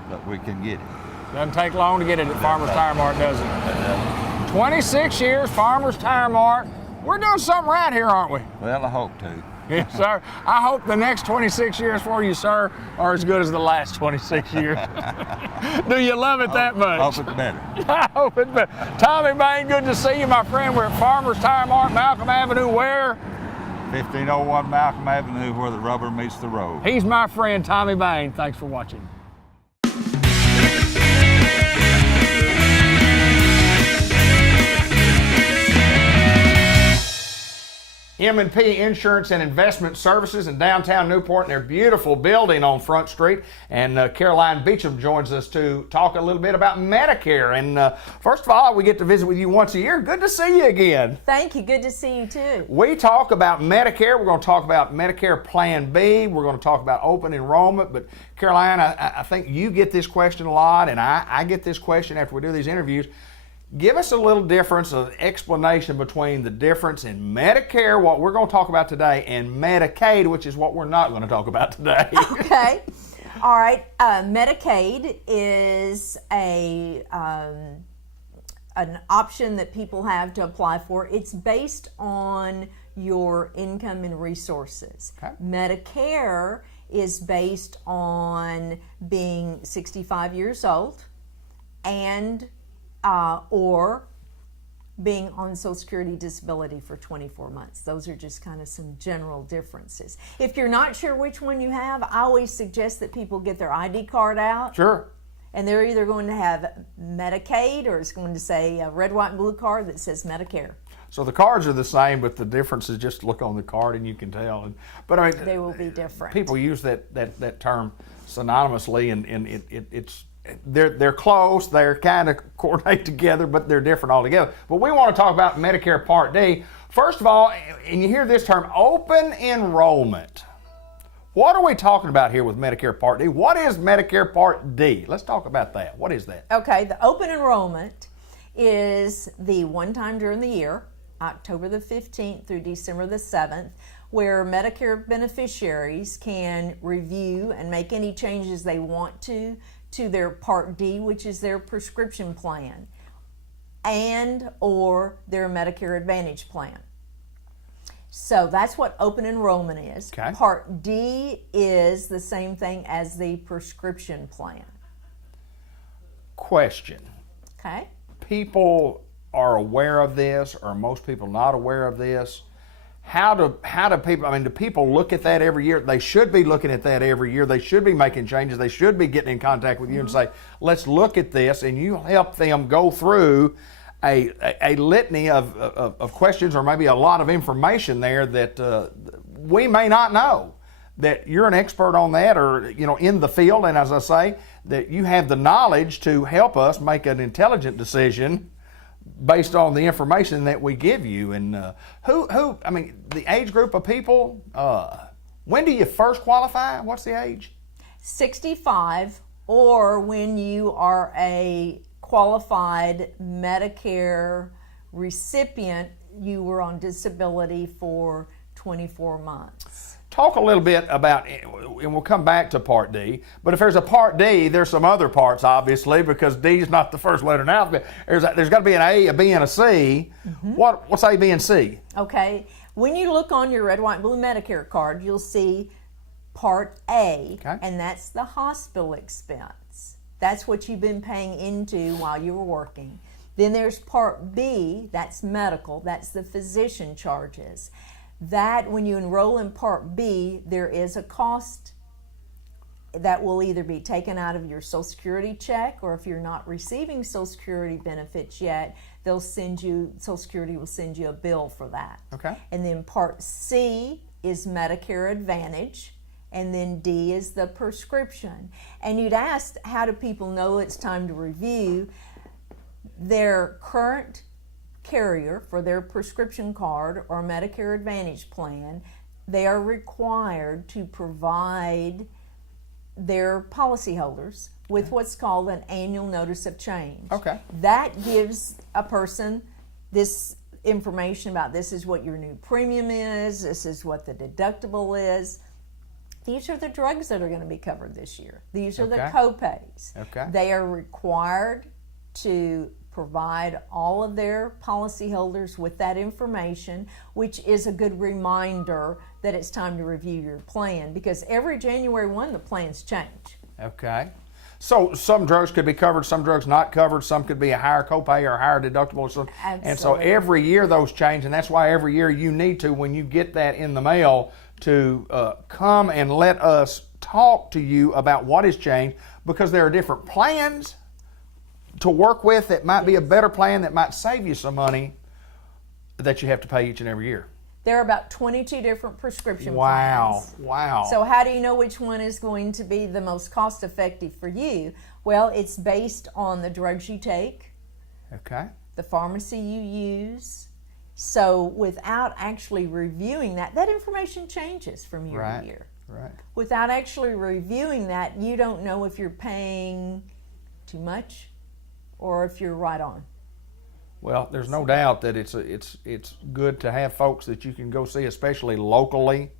but we can get it. Doesn't take long to get it at Farmer's Tire Mart, does it? 26 years, Farmer's Tire Mart. We're doing something right here, aren't we? Well, I hope to. Yes, sir. I hope the next 26 years for you, sir, are as good as the last 26 years. Do you love it that much? Hope it's better. I hope it's better. Tommy Bain, good to see you, my friend. We're at Farmer's Tire Mart, Malcolm Avenue, where? 1501 Malcolm Avenue, where the rubber meets the road. He's my friend, Tommy Bain. Thanks for watching. M&P Insurance and Investment Services in downtown Newport in their beautiful building on Front Street. And Caroline Beecham joins us to talk a little bit about Medicare. And first of all, we get to visit with you once a year. Good to see you again. Thank you. Good to see you too. We talk about Medicare. We're going to talk about Medicare Plan B. We're going to talk about open enrollment. But Caroline, I think you get this question a lot, and I get this question after we do these interviews. Give us a little difference, an explanation between the difference in Medicare, what we're going to talk about today, and Medicaid, which is what we're not going to talk about today. Okay. All right. Medicaid is an option that people have to apply for. It's based on your income and resources. Okay. Medicare is based on being 65 years old and or being on Social Security disability for 24 months. Those are just kind of some general differences. If you're not sure which one you have, I always suggest that people get their ID card out. Sure. And they're either going to have Medicaid or it's going to say a red, white, and blue card that says Medicare. So the cards are the same, but the difference is just look on the card and you can tell. But I mean, They will be different. people use that term synonymously, and it's they're close, they're kind of coordinate together, but they're different altogether. But we want to talk about Medicare Part D. First of all, and you hear this term, open enrollment. What are we talking about here with Medicare Part D? What is Medicare Part D? Let's talk about that. What is that? Okay, the open enrollment is the one time during the year, October the 15th through December the 7th, where Medicare beneficiaries can review and make any changes they want to their Part D, which is their prescription plan, and or their Medicare Advantage plan. So that's what open enrollment is. Okay. Part D is the same thing as the prescription plan. Question. Okay. People are aware of this, or most people not aware of this? How do people, I mean, do people look at that every year? They should be looking at that every year. They should be making changes. They should be getting in contact with you and say, let's look at this, and you help them go through a litany of questions, or maybe a lot of information there that we may not know. That you're an expert on that, or in the field, and as I say, that you have the knowledge to help us make an intelligent decision based on the information that we give you. And I mean, the age group of people, when do you first qualify? What's the age? 65, or when you are a qualified Medicare recipient, you were on disability for 24 months. Talk a little bit about, and we'll come back to Part D, but if there's a Part D, there's some other parts, obviously, because D is not the first letter in the alphabet. There's got to be an A, a B, and a C. Mm-hmm. What's A, B, and C? Okay. When you look on your red, white, and blue Medicare card, you'll see Part A, okay, and that's the hospital expense. That's what you've been paying into while you were working. Then there's Part B, that's medical, that's the physician charges. That, when you enroll in Part B, there is a cost that will either be taken out of your Social Security check, or if you're not receiving Social Security benefits yet, Social Security will send you a bill for that. Okay. And then Part C is Medicare Advantage, and then D is the prescription. And you'd asked, how do people know it's time to review? Their current carrier for their prescription card or Medicare Advantage plan, they are required to provide their policyholders with what's called an annual notice of change. Okay. That gives a person this information about, this is what your new premium is, this is what the deductible is. These are the drugs that are going to be covered this year. These are the copays. Okay. They are required to provide all of their policyholders with that information, which is a good reminder that it's time to review your plan, because every January 1 the plans change. Okay. So some drugs could be covered, some drugs not covered, some could be a higher copay or a higher deductible or something. And so every year those change, and that's why every year you need to, when you get that in the mail, to come and let us talk to you about what has changed, because there are different plans to work with that might be a better plan that might save you some money that you have to pay each and every year. There are about 22 different prescription plans. Wow. So how do you know which one is going to be the most cost effective for you? Well, it's based on the drugs you take, Okay. the pharmacy you use. So without actually reviewing that, that information changes from year to year. Right. Without actually reviewing that, you don't know if you're paying too much or if you're right on. Well, there's no doubt that it's good to have folks that you can go see, especially locally,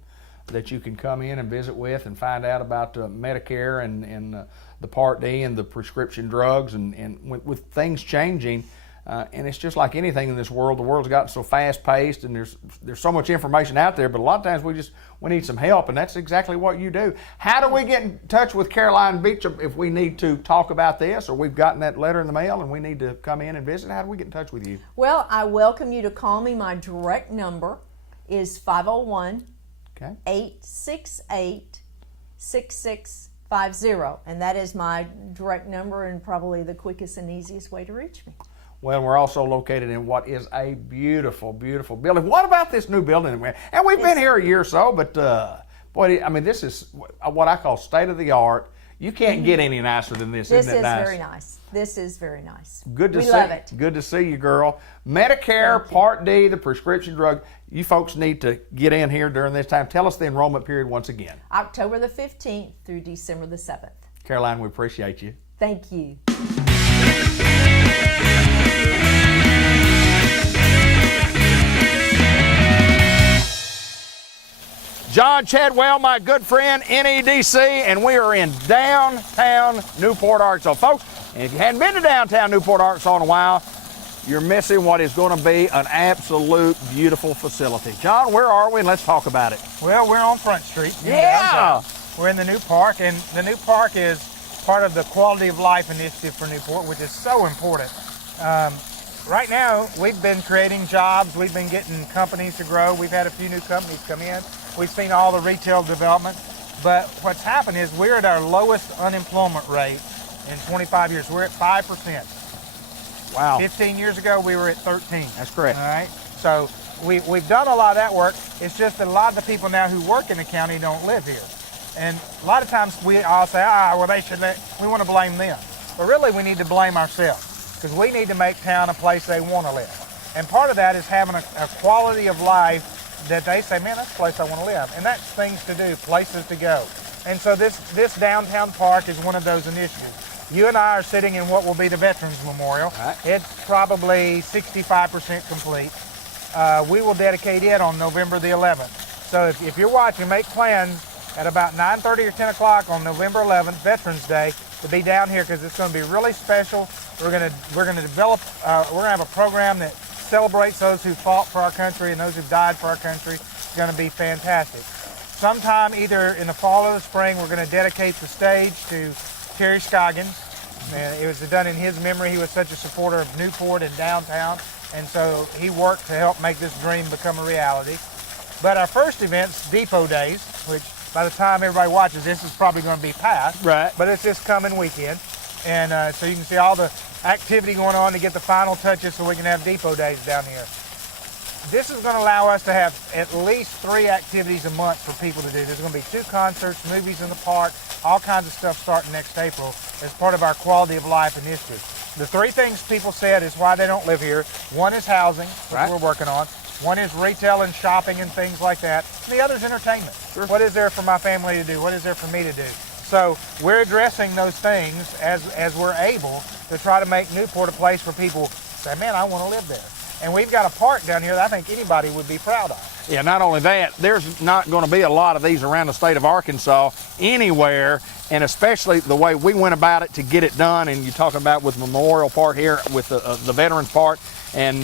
that you can come in and visit with and find out about Medicare and the Part D and the prescription drugs, and with things changing. And it's just like anything in this world. The world's gotten so fast-paced, and there's so much information out there. But a lot of times we need some help, and that's exactly what you do. How do we get in touch with Caroline Beach if we need to talk about this, or we've gotten that letter in the mail and we need to come in and visit? How do we get in touch with you? Well, I welcome you to call me. My direct number is 501-868-6650, and that is my direct number and probably the quickest and easiest way to reach me. Well, we're also located in what is a beautiful, beautiful building. What about this new building? And we've been here a year or so, but boy, I mean, this is what I call state of the art. You can't get any nicer than this. This isn't it is nice? very nice. This is very nice. Good to we see. love it. Good to see you, girl. Medicare Part D, the prescription drug. You folks need to get in here during this time. Tell us the enrollment period once again. October the 15th through December the 7th. Caroline, we appreciate you. Thank you. John Chadwell, my good friend, NEDC, and we are in downtown Newport, Arkansas. Folks, and if you hadn't been to downtown Newport, Arkansas in a while, you're missing what is going to be an absolute beautiful facility. John, where are we? And let's talk about it. Well, we're on Front Street. Yeah! We're in the new park, and the new park is part of the Quality of Life initiative for Newport, which is so important. Right now, we've been creating jobs. We've been getting companies to grow. We've had a few new companies come in. We've seen all the retail development. But what's happened is we're at our lowest unemployment rate in 25 years. We're at 5%. Wow. 15 years ago, we were at 13. That's correct. All right. So we've done a lot of that work. It's just that a lot of the people now who work in the county don't live here. And a lot of times we all say, well, we want to blame them. But really, we need to blame ourselves, because we need to make town a place they want to live. And part of that is having a quality of life that they say, man, that's a place I want to live. And that's things to do, places to go. And so this downtown park is one of those initiatives. You and I are sitting in what will be the Veterans Memorial. Right. It's probably 65% complete. We will dedicate it on November the 11th. So if you're watching, make plans at about 9:30 or 10 o'clock on November 11th, Veterans Day, to be down here, because it's going to be really special. We're going to develop. We're going to have a program that celebrates those who fought for our country and those who died for our country. It's going to be fantastic. Sometime either in the fall or the spring, we're going to dedicate the stage to Terry Scoggins. And it was done in his memory. He was such a supporter of Newport and downtown, and so he worked to help make this dream become a reality. But our first event's Depot Days, which By the time everybody watches this, it's probably going to be past. Right. But it's this coming weekend. And so you can see all the activity going on to get the final touches so we can have depot days down here. This is going to allow us to have at least 3 activities a month for people to do. There's going to be 2 concerts, movies in the park, all kinds of stuff starting next April as part of our quality of life initiative. The 3 things people said is why they don't live here. One is housing, which we're working on. One is retail and shopping and things like that. And the other is entertainment. Sure. What is there for my family to do? What is there for me to do? So we're addressing those things as we're able to try to make Newport a place where people say, man, I want to live there. And we've got a park down here that I think anybody would be proud of. Yeah, not only that, there's not going to be a lot of these around the state of Arkansas anywhere, and especially the way we went about it to get it done. And you're talking about with Memorial Park here, with the Veterans Park, and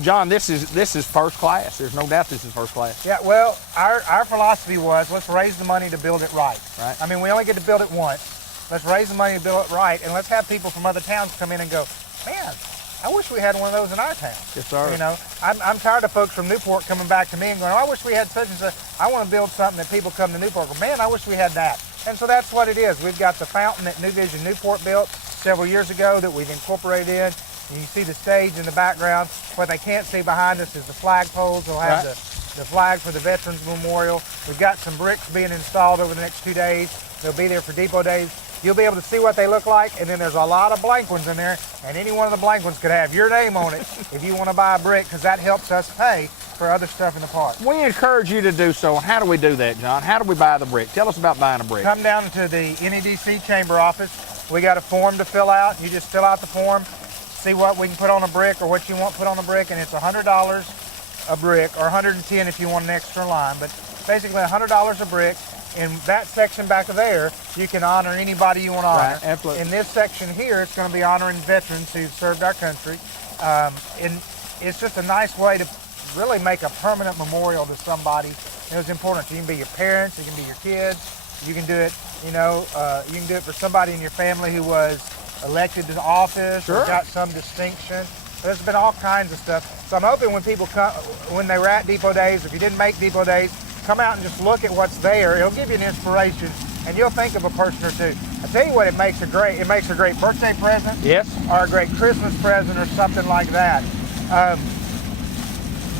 John, this is first class. There's no doubt this is first class. Yeah, well, our philosophy was let's raise the money to build it right. Right. I mean, we only get to build it once. Let's raise the money to build it right, and let's have people from other towns come in and go, man, I wish we had one of those in our town. Yes, sir. You know, I'm tired of folks from Newport coming back to me and going, oh, I wish we had such and such. I want to build something that people come to Newport and go, man, I wish we had that. And so that's what it is. We've got the fountain that New Vision Newport built several years ago that we've incorporated in. And you see the stage in the background. What they can't see behind us is the flagpoles. They'll have the flag for the Veterans Memorial. We've got some bricks being installed over the next 2 days. They'll be there for depot days. You'll be able to see what they look like, and then there's a lot of blank ones in there, and any one of the blank ones could have your name on it if you want to buy a brick, because that helps us pay for other stuff in the park. We encourage you to do so. How do we do that, John? How do we buy the brick? Tell us about buying a brick. Come down to the NEDC chamber office. We got a form to fill out. You just fill out the form, see what we can put on a brick or what you want put on a brick, and it's $100 a brick, or $110 if you want an extra line, but basically $100 a brick. In that section back there, you can honor anybody you want to honor. Right, absolutely. In this section here, it's going to be honoring veterans who've served our country. And it's just a nice way to really make a permanent memorial to somebody. It was important. You can be your parents, you can be your kids, you can do it, you can do it for somebody in your family who was elected to office or got some distinction. There's been all kinds of stuff. So I'm hoping when people come, when they were at Depot Days, if you didn't make Depot Days, come out and just look at what's there. It'll give you an inspiration, and you'll think of a person or two. I tell you what, it makes a great birthday present. Yes. Or a great Christmas present or something like that.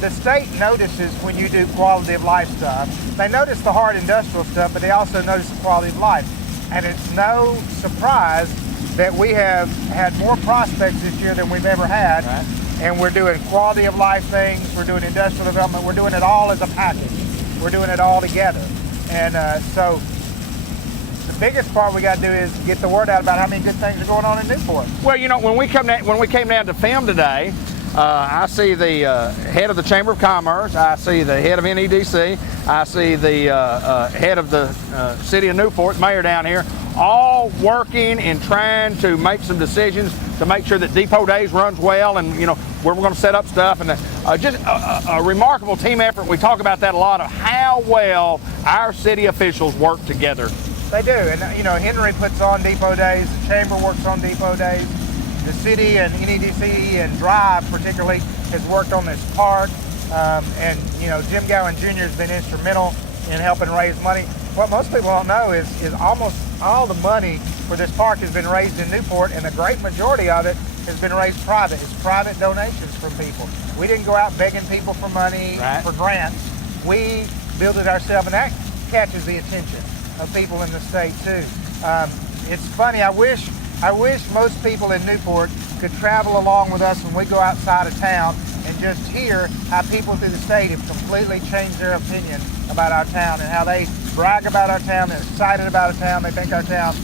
The state notices when you do quality of life stuff. They notice the hard industrial stuff, but they also notice the quality of life. And it's no surprise that we have had more prospects this year than we've ever had. Right. And we're doing quality of life things, we're doing industrial development, we're doing it all as a package. We're doing it all together. And so the biggest part we got to do is get the word out about how many good things are going on in Newport. Well, when we came down to film today, I see the head of the Chamber of Commerce, I see the head of NEDC, I see the head of the city of Newport, mayor down here, all working and trying to make some decisions to make sure that Depot Days runs well, and where we're going to set up stuff, and just a remarkable team effort. We talk about that a lot, of how well our city officials work together. They do, and Henry puts on Depot Days, the Chamber works on Depot Days, the city and NEDC and Drive particularly has worked on this park, and Jim Gowan Jr. has been instrumental in helping raise money. What most people don't know is almost all the money for this park has been raised in Newport, and the great majority of it has been raised private. It's private donations from people. We didn't go out begging people for money, for grants. We built it ourselves, and that catches the attention of people in the state too. It's funny, I wish most people in Newport could travel along with us when we go outside of town and just hear how people through the state have completely changed their opinion about our town and how they brag about our town, they're excited about our town, they think our town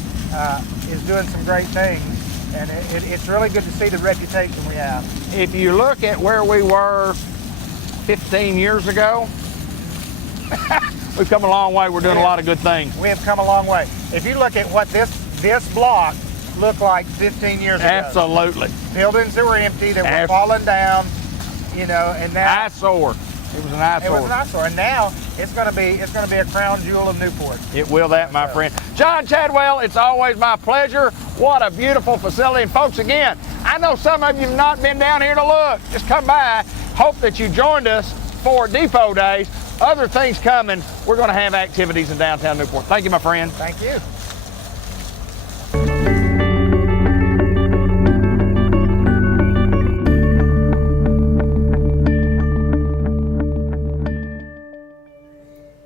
is doing some great things, and it's really good to see the reputation we have. If you look at where we were 15 years ago, we've come a long way. We're doing a lot of good things. We have come a long way. If you look at what this block looked like 15 years ago. Absolutely. Buildings that were empty, that were falling down, and now eyesore. It was an eyesore. It was an eyesore, and now it's going to be a crown jewel of Newport. It will that, my friend. John Chadwell, it's always my pleasure. What a beautiful facility. And folks, again, I know some of you have not been down here to look. Just come by. Hope that you joined us for Depot Days. other things coming. We're going to have activities in downtown Newport. Thank you, my friend. Thank you.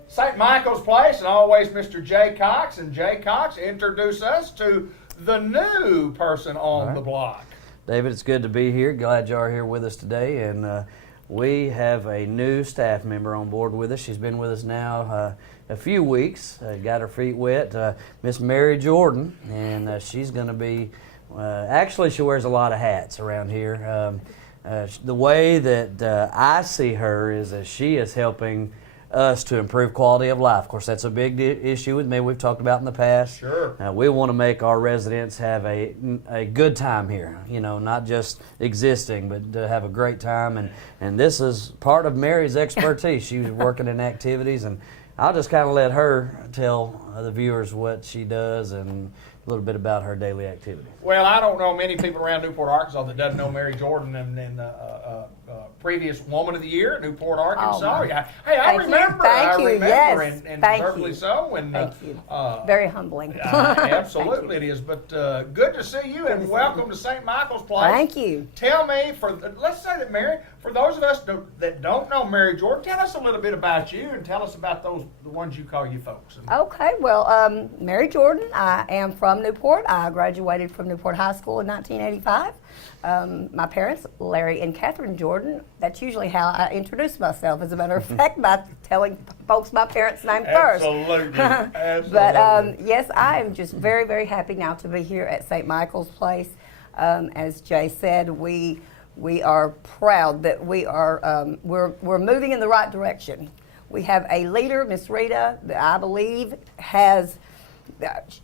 St. Michael's Place, and always Mr. Jay Cox. And Jay Cox, introduce us to the new person on the block. David, it's good to be here. Glad you are here with us today. And we have a new staff member on board with us. She's been with us now a few weeks, got her feet wet. Miss Mary Jordan, and she's going to be, actually she wears a lot of hats around here. The way that I see her is that she is helping us to improve quality of life. Of course, that's a big issue with me. We've talked about in the past. Sure. We want to make our residents have a good time here. You know, not just existing, but to have a great time. And this is part of Mary's expertise. She was working in activities, and I'll just kind of let her tell the viewers what she does and a little bit about her daily activities. Well, I don't know many people around Newport, Arkansas that doesn't know Mary Jordan and previous Woman of the Year at Newport, Arkansas. Hey, I remember. Thank you. Yes. And Thank deservedly you. so. And, Thank you. Very humbling. Absolutely it is. But good to see you, and welcome to St. Michael's Place. Thank you. Tell me, let's say that Mary, for those of us that don't know Mary Jordan, tell us a little bit about you and tell us about the ones you call you folks. Okay, well, Mary Jordan, I am from Newport. I graduated from Newport High School in 1985. My parents, Larry and Catherine Jordan, that's usually how I introduce myself, as a matter of fact, by telling folks my parents' name first. Absolutely. Absolutely. But yes, I am just very, very happy now to be here at St. Michael's Place. As Jay said, we are proud that we're moving in the right direction. We have a leader, Miss Rita, that I believe has,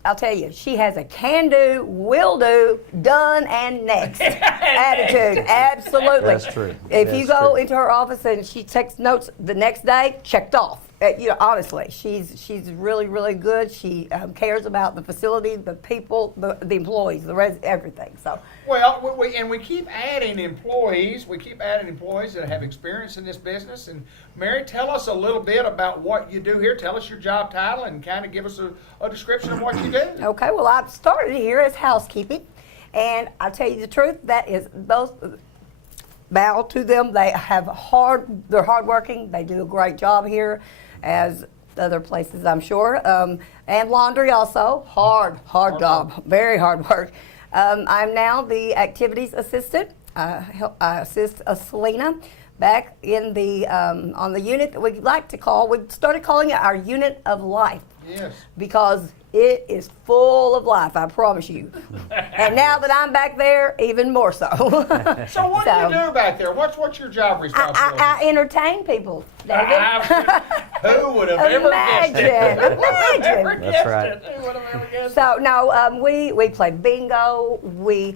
I'll tell you, she has a can-do, will-do, done, and next attitude. Absolutely. That's true. If you go into her office and she takes notes the next day, checked off. Honestly, she's really, really good. She cares about the facility, the people, the employees, everything. So. Well, we keep adding employees. We keep adding employees that have experience in this business. And Mary, tell us a little bit about what you do here. Tell us your job title and kind of give us a description of what you do. Okay. Well, I started here as housekeeping, and I'll tell you the truth. That is those. Bow to them. They have they're hardworking. They do a great job here, as other places, I'm sure. And laundry also. Hard job. Very hard work. I'm now the activities assistant. I assist Selena back in the on the unit that we like to call. We started calling it our unit of life. Yes. Because it is full of life, I promise you. And now that I'm back there, even more so. So what do you do back there? What's your job responsibility? I entertain people, David. Who would have ever guessed it? Imagine. That's right. Who would have ever guessed it? So no, we play bingo. We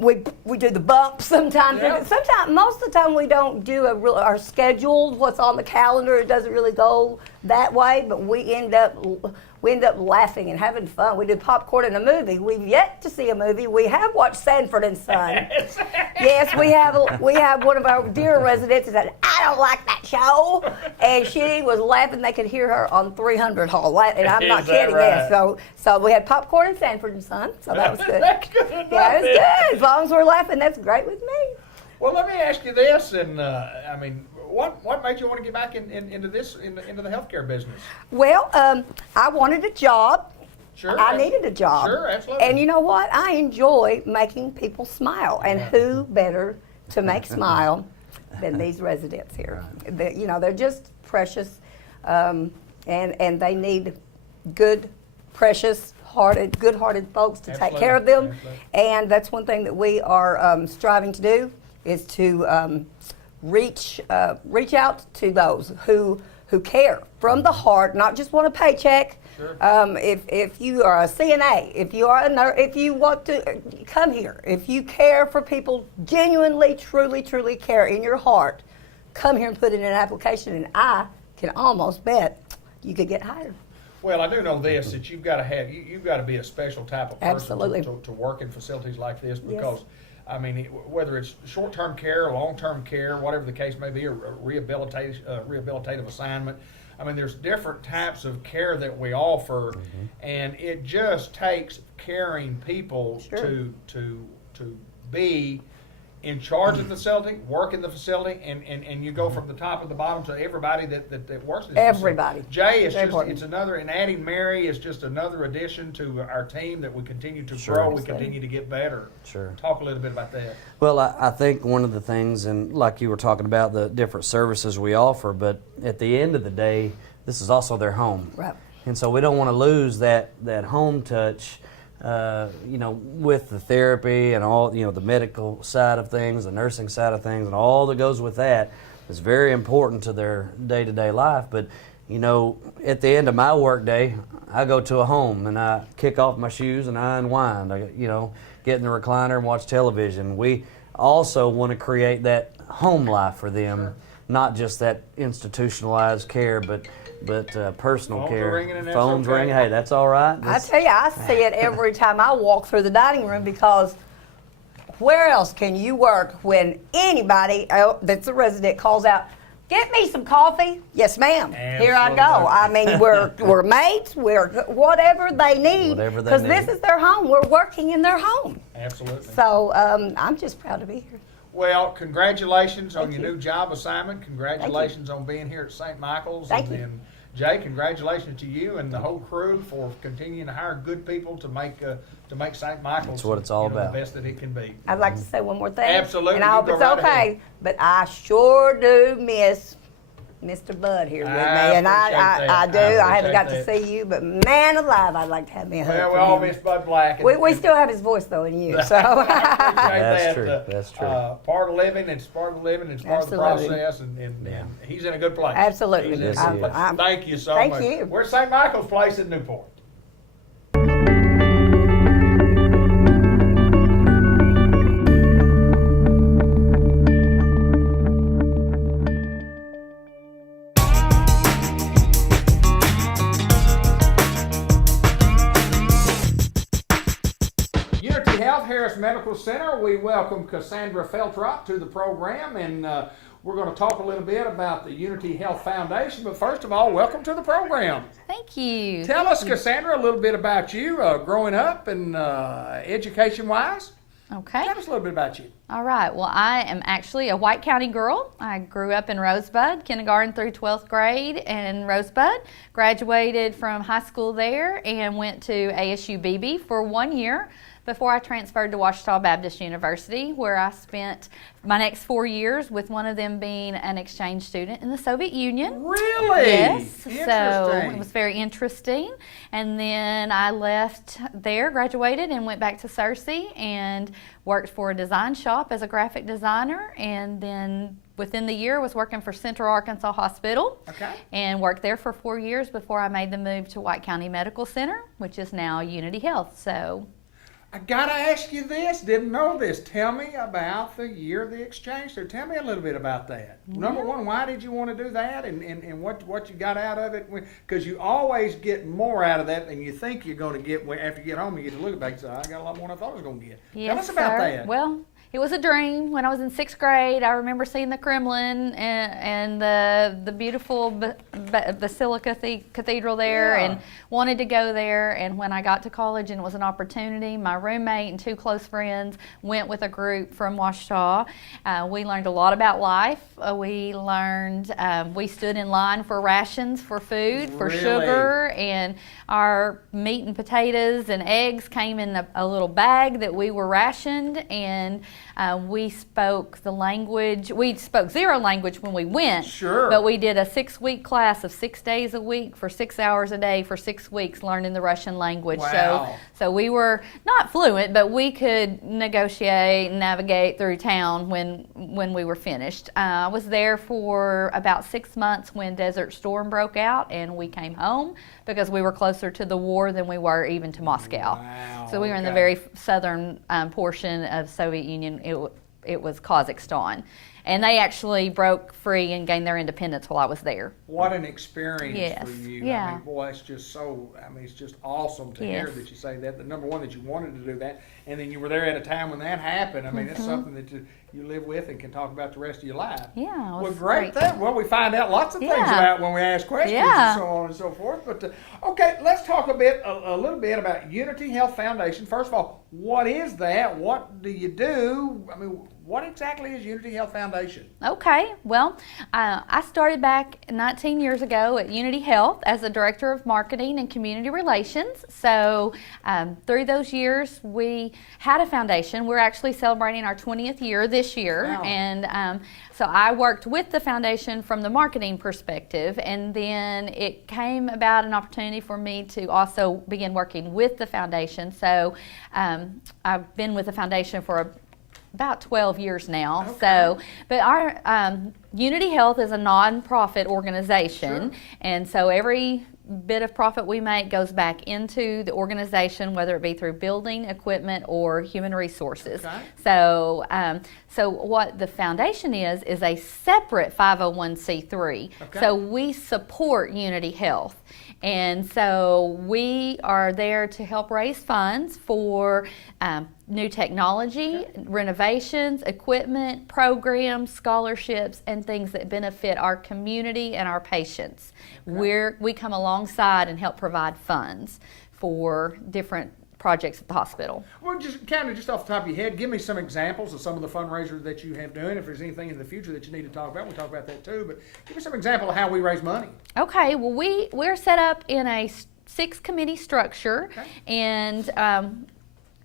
do the bumps sometimes. Yeah. Sometimes, most of the time, we don't do our scheduled, what's on the calendar. It doesn't really go that way, but we end up laughing and having fun. We did popcorn in a movie. We've yet to see a movie. We have watched Sanford and Son. Yes, we have one of our dear residents who said, I don't like that show. And she was laughing. They could hear her on 300 Hall. And I'm not kidding. Right? Yes. So we had popcorn and Sanford and Son. So that was good. That's good enough. Yeah, it's good. As long as we're laughing, that's great with me. Well, let me ask you this, and what made you want to get back into the healthcare business? Well, I wanted a job. Sure. I needed a job. Sure, absolutely. And you know what? I enjoy making people smile. And who better to make smile than these residents here? They're just precious, and they need good, precious, good-hearted folks to take care of them. Absolutely. And that's one thing that we are striving to do, is to reach out to those who care from the heart, not just want a paycheck. Sure. If you are a CNA, if you are a nurse, if you want to come here, if you care for people, genuinely, truly, truly care in your heart, come here and put in an application, and I can almost bet you could get hired. Well, I do know this, that you've got to be a special type of person Absolutely. to work in facilities like this, because I mean, whether it's short-term care, long-term care, whatever the case may be, or rehabilitative assignment. I mean, there's different types of care that we offer, and it just takes caring people to be in charge of the facility, work in the facility, and you go from the top of the bottom to everybody that works in this Everybody. facility. Jay, it's Very just important. it's another, and adding Mary is just another addition to our team that we continue to Sure. grow, we continue to get better. Sure. Talk a little bit about that. Well, I think one of the things, and like you were talking about the different services we offer, but at the end of the day, this is also their home. Right. And so we don't want to lose that home touch, with the therapy and all, the medical side of things, the nursing side of things, and all that goes with that is very important to their day-to-day life. But, at the end of my work day, I go to a home and I kick off my shoes and I unwind, get in the recliner and watch television. We also want to create that home life for them, not just that institutionalized care, but personal Phones care. are ringing and that's Phones okay. ringing. Hey, that's all right. I tell you, I see it every time I walk through the dining room, because where else can you work when anybody that's a resident calls out, "Get me some coffee"? Yes, ma'am. Here I go. I mean, we're mates. We're whatever they need, Whatever they because need. this is their home. We're working in their home. Absolutely. So I'm just proud to be here. Well, congratulations on Thank your you. new job assignment. Congratulations on being here at St. Michael's. Thank and you. then, Jay, congratulations to you and the whole crew for continuing to hire good people to make St. Michael's That's what it's all about. the best that it can be. I'd like to say one more thing. Absolutely. And I You hope go it's right okay. ahead. But I sure do miss Mr. Bud here with me. And I do. I haven't got to see you, but man alive, I'd like to have me a hug Well, we from all him. miss Bud Black. We still have his voice, though, in you. So That's true. That's true. Part of living, it's part of living, it's part Absolutely. of the process, and he's in a good place. Absolutely. He's in a Yes, good he place. is. Thank you so Thank much. you. We're at St. Michael's Place in Newport. Unity Health Harris Medical Center, we welcome Cassandra Feltrop to the program, and we're going to talk a little bit about the Unity Health Foundation. But first of all, welcome to the program. Thank you. Tell us, Cassandra, a little bit about you growing up and education-wise. Okay. Tell us a little bit about you. All right. Well, I am actually a White County girl. I grew up in Rosebud, kindergarten through 12th grade in Rosebud. Graduated from high school there and went to ASU BB for 1 year before I transferred to Ouachita Baptist University, where I spent my next 4 years, with one of them being an exchange student in the Soviet Union. Really? Yes. So Interesting. it was very interesting. And then I left there, graduated, and went back to Searcy and worked for a design shop as a graphic designer. And then within the year was working for Central Arkansas Hospital. Okay. And worked there for 4 years before I made the move to White County Medical Center, which is now Unity Health. So I gotta ask you this. Didn't know this. Tell me about the year of the exchange. So tell me a little bit about that. Number one, why did you want to do that, and what you got out of it? Because you always get more out of that than you think you're going to get after you get home. You get to look back and say, I got a lot more than I thought I was going to get. yes, Tell us about sir. that. Well, it was a dream. When I was in 6th grade, I remember seeing the Kremlin and the beautiful Basilica Cathedral there, Yeah. and wanted to go there. And when I got to college and it was an opportunity, my roommate and 2 close friends went with a group from Ouachita. We learned a lot about life. We learned, we stood in line for rations for food, for Really? sugar, and our meat and potatoes and eggs came in a little bag that we were rationed, and we spoke the language. We spoke 0 language when we went, Sure. but we did a 6-week class of 6 days a week for 6 hours a day for 6 weeks learning the Russian language. Wow. So we were not fluent, but we could negotiate and navigate through town when we were finished. I was there for about 6 months when Desert Storm broke out, and we came home because we were closer to the war than we were even to Moscow. Wow, So we were in the okay. very southern portion of Soviet Union. it was Kazakhstan. And they actually broke free and gained their independence while I was there. What an experience Yes. for you. Yeah. I mean, boy, it's just so, I mean, it's just awesome to hear Yes. that you say that. The number one, that you wanted to do that, and then you were there at a time when that happened. I mean, it's something that you live with and can talk about the rest of your life. Yeah, it Well, was great thing. Well, we find out lots of things Yeah. about when we ask questions Yeah. and so on and so forth. But, okay, let's talk a little bit about Unity Health Foundation. First of all, what is that? What do you do? I mean, what exactly is Unity Health Foundation? Okay, well, I started back 19 years ago at Unity Health as the Director of Marketing and Community Relations. So through those years, we had a foundation. We're actually celebrating our 20th year this year. Wow. And so I worked with the foundation from the marketing perspective, and then it came about an opportunity for me to also begin working with the foundation. So I've been with the foundation for about 12 years now. Okay. So, but our Unity Health is a nonprofit organization, and so every bit of profit we make goes back into the organization, whether it be through building, equipment, or human resources. Okay. So, so what the foundation is a separate 501c3. Okay. So we support Unity Health. And so we are there to help raise funds for new technology, renovations, equipment, programs, scholarships, and things that benefit our community and our patients. We come alongside and help provide funds for different projects at the hospital. Well, just kind of just off the top of your head, give me some examples of some of the fundraisers that you have doing. If there's anything in the future that you need to talk about, we'll talk about that too. But give me some example of how we raise money. Okay, well we're set up in a 6-committee structure, and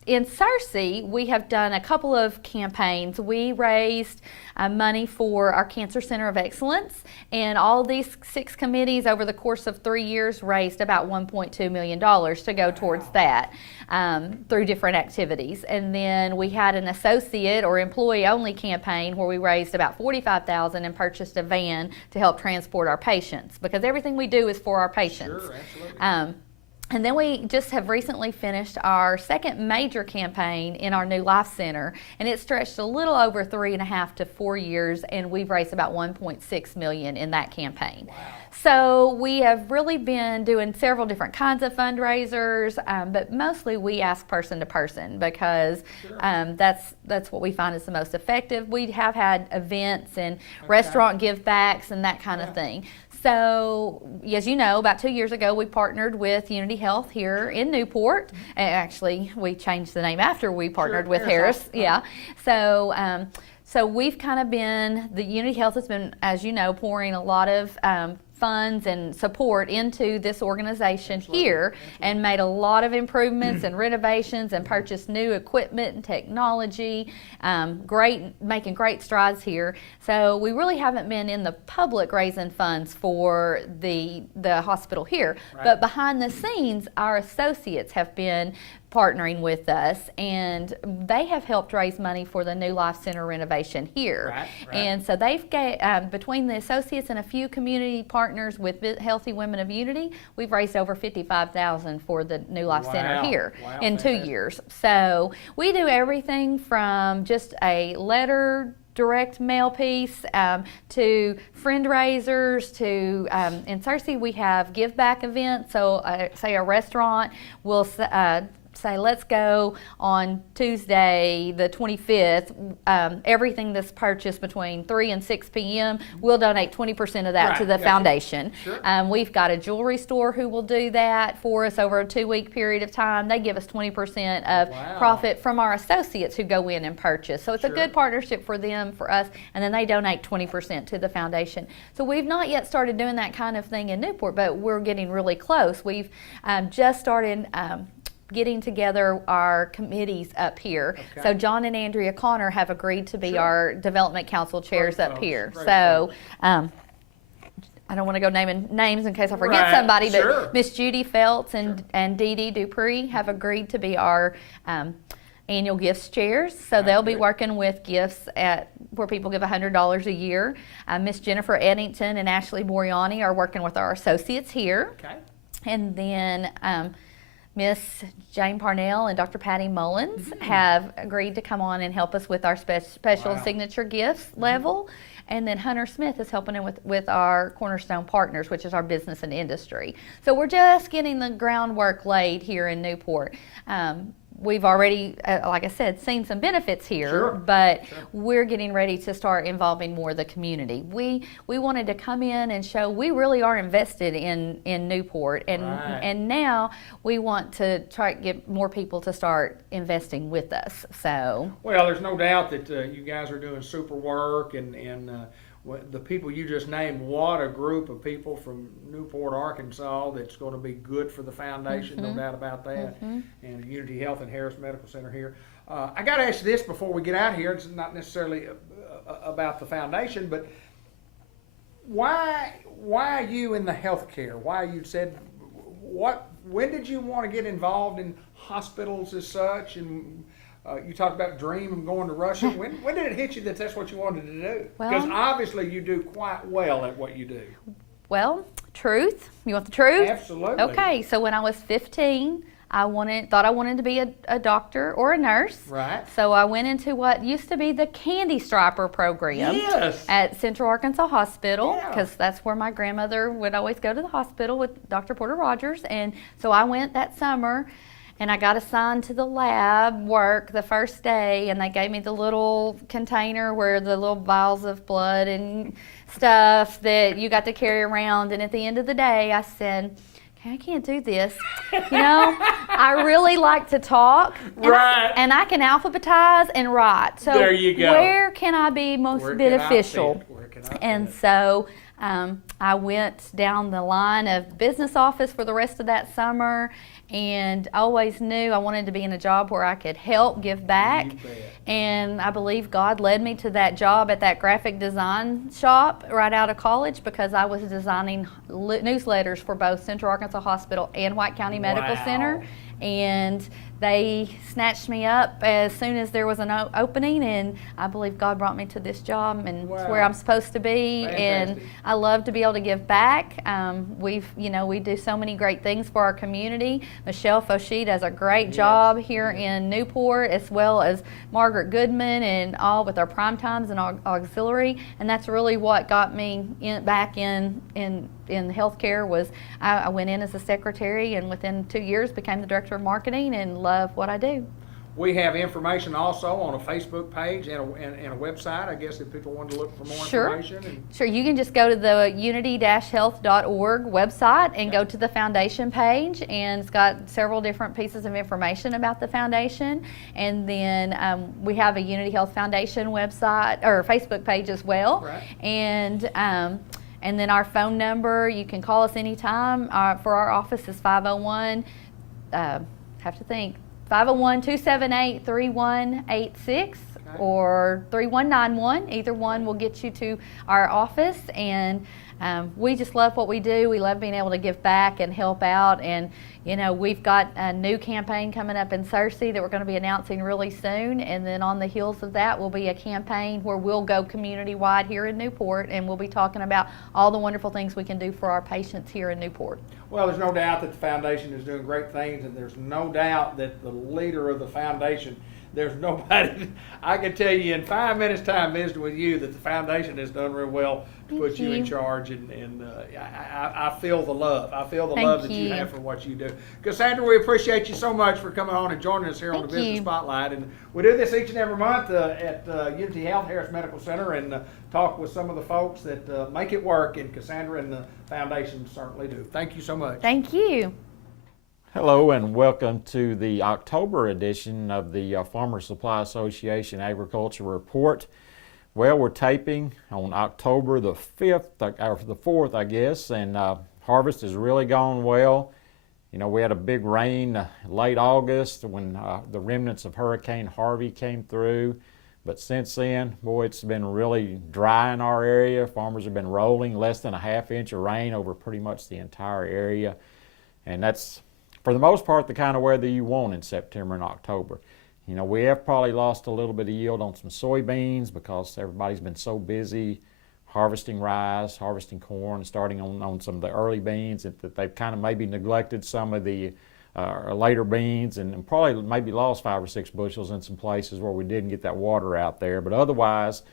in Searcy, we have done a couple of campaigns. We raised money for our Cancer Center of Excellence, and all these 6 committees over the course of 3 years raised about $1.2 million to go towards that through different activities. And then we had an associate or employee-only campaign where we raised about $45,000 and purchased a van to help transport our patients, because everything we do is for our patients. Sure, absolutely. And then we just have recently finished our second major campaign in our new Life Center, and it stretched a little over 3.5 to 4 years, and we've raised about $1.6 million in that campaign. Wow. So we have really been doing several different kinds of fundraisers, but mostly we ask person to person, because that's what we find is the most effective. We have had events and restaurant give backs and that kind of thing. So, as you know, about 2 years ago, we partnered with Unity Health here in Newport. And actually, we changed the name after we partnered with Harris. Yeah. So, so we've kind of been, the Unity Health has been, as you know, pouring a lot of funds and support into this organization here, and made a lot of improvements and renovations and purchased new equipment and technology, making great strides here. So we really haven't been in the public raising funds for the hospital here, but behind the scenes our associates have been partnering with us, and they have helped raise money for the new Life Center renovation here. And so they've got, between the associates and a few community partners with Healthy Women of Unity, we've raised over $55,000 for the new Life Center here in 2 years. So we do everything from just a letter, direct mail piece, to friend raisers, to in Searcy we have give back events. So say a restaurant will say, let's go on Tuesday the 25th, everything that's purchased between 3 and 6 p.m., we'll donate 20% of that to the foundation. We've got a jewelry store who will do that for us over a 2-week period of time. They give us 20% of profit from our associates who go in and purchase. So it's a good partnership for them, for us, and then they donate 20% to the foundation. So we've not yet started doing that kind of thing in Newport, but we're getting really close. We've just started getting together our committees up here. So John and Andrea Connor have agreed to be our development council chairs up here. So I don't want to go naming names in case I forget somebody, but Miss Judy Feltz and Dee Dee Dupree have agreed to be our annual gifts chairs. So they'll be working with gifts where people give $100 a year. Miss Jennifer Eddington and Ashley Boriani are working with our associates here. And then Miss Jane Parnell and Dr. Patty Mullins have agreed to come on and help us with our special signature gifts level. And then Hunter Smith is helping him with our Cornerstone Partners, which is our business and industry. So we're just getting the groundwork laid here in Newport. We've already, like I said, seen some benefits here, but we're getting ready to start involving more of the community. We wanted to come in and show we really are invested in Newport, and now we want to try to get more people to start investing with us. So, well, there's no doubt that you guys are doing super work, and the people you just named, what a group of people from Newport, Arkansas, that's going to be good for the foundation, no doubt about that, and Unity Health and Harris Medical Center here. I got to ask you this before we get out here. It's not necessarily about the foundation, but why you in the healthcare? Why you said, when did you want to get involved in hospitals as such, and you talked about dream of going to Russia. When did it hit you that that's what you wanted to do? Because obviously you do quite well at what you do. Well, truth. You want the truth? Absolutely. Okay, so when I was 15, I thought I wanted to be a doctor or a nurse. Right. So I went into what used to be the Candy Striper program at Central Arkansas Hospital, because that's where my grandmother would always go to the hospital with Dr. Porter Rogers. And so I went that summer, and I got assigned to the lab work the first day, and they gave me the little container where the little vials of blood and stuff that you got to carry around. And at the end of the day, I said, I can't do this. You know, I really like to talk. And I can alphabetize and write. So there you go. Where can I be most beneficial? And so I went down the line of business office for the rest of that summer, and I always knew I wanted to be in a job where I could help, give back. And I believe God led me to that job at that graphic design shop right out of college, because I was designing newsletters for both Central Arkansas Hospital and White County Medical Center. And they snatched me up as soon as there was an opening, and I believe God brought me to this job, and it's where I'm supposed to be. And I love to be able to give back. We do so many great things for our community. Michelle Fauci does a great job here in Newport, as well as Margaret Goodman, and all with our prime times and auxiliary. And that's really what got me back in healthcare. Was I went in as a secretary, and within 2 years became the director of marketing, and love what I do. We have information also on a Facebook page and a website, I guess, if people want to look for more information. Sure, you can just go to the unity-health.org website and go to the foundation page, and it's got several different pieces of information about the foundation. And then we have a Unity Health Foundation website or Facebook page as well. And then our phone number, you can call us anytime. For our office is 501-278-3186 or 3191. Either one will get you to our office. And we just love what we do. We love being able to give back and help out. And we've got a new campaign coming up in Searcy that we're going to be announcing really soon. And then on the heels of that will be a campaign where we'll go community-wide here in Newport, and we'll be talking about all the wonderful things we can do for our patients here in Newport. Well, there's no doubt that the foundation is doing great things, and there's no doubt that the leader of the foundation, there's nobody, I can tell you in 5 minutes time visiting with you, that the foundation has done real well to put you in charge, and I feel the love. I feel the love that you have for what you do. Cassandra, we appreciate you so much for coming on and joining us here on the Business Spotlight. And we do this each and every month at Unity Health Harris Medical Center, and talk with some of the folks that make it work, and Cassandra and the foundation certainly do. Thank you so much. Thank you. Hello and welcome to the October edition of the Farmer Supply Association Agriculture Report. Well, we're taping on October the 5th, or the 4th, I guess, and harvest has really gone well. We had a big rain late August when the remnants of Hurricane Harvey came through. But since then, boy, it's been really dry in our area. Farmers have been rolling less than a ½ inch of rain over pretty much the entire area. And that's, for the most part, the kind of weather you want in September and October. We have probably lost a little bit of yield on some soybeans because everybody's been so busy harvesting rice, harvesting corn, starting on some of the early beans, that they've kind of maybe neglected some of the later beans, and probably maybe lost 5 or 6 bushels in some places where we didn't get that water out there. But otherwise,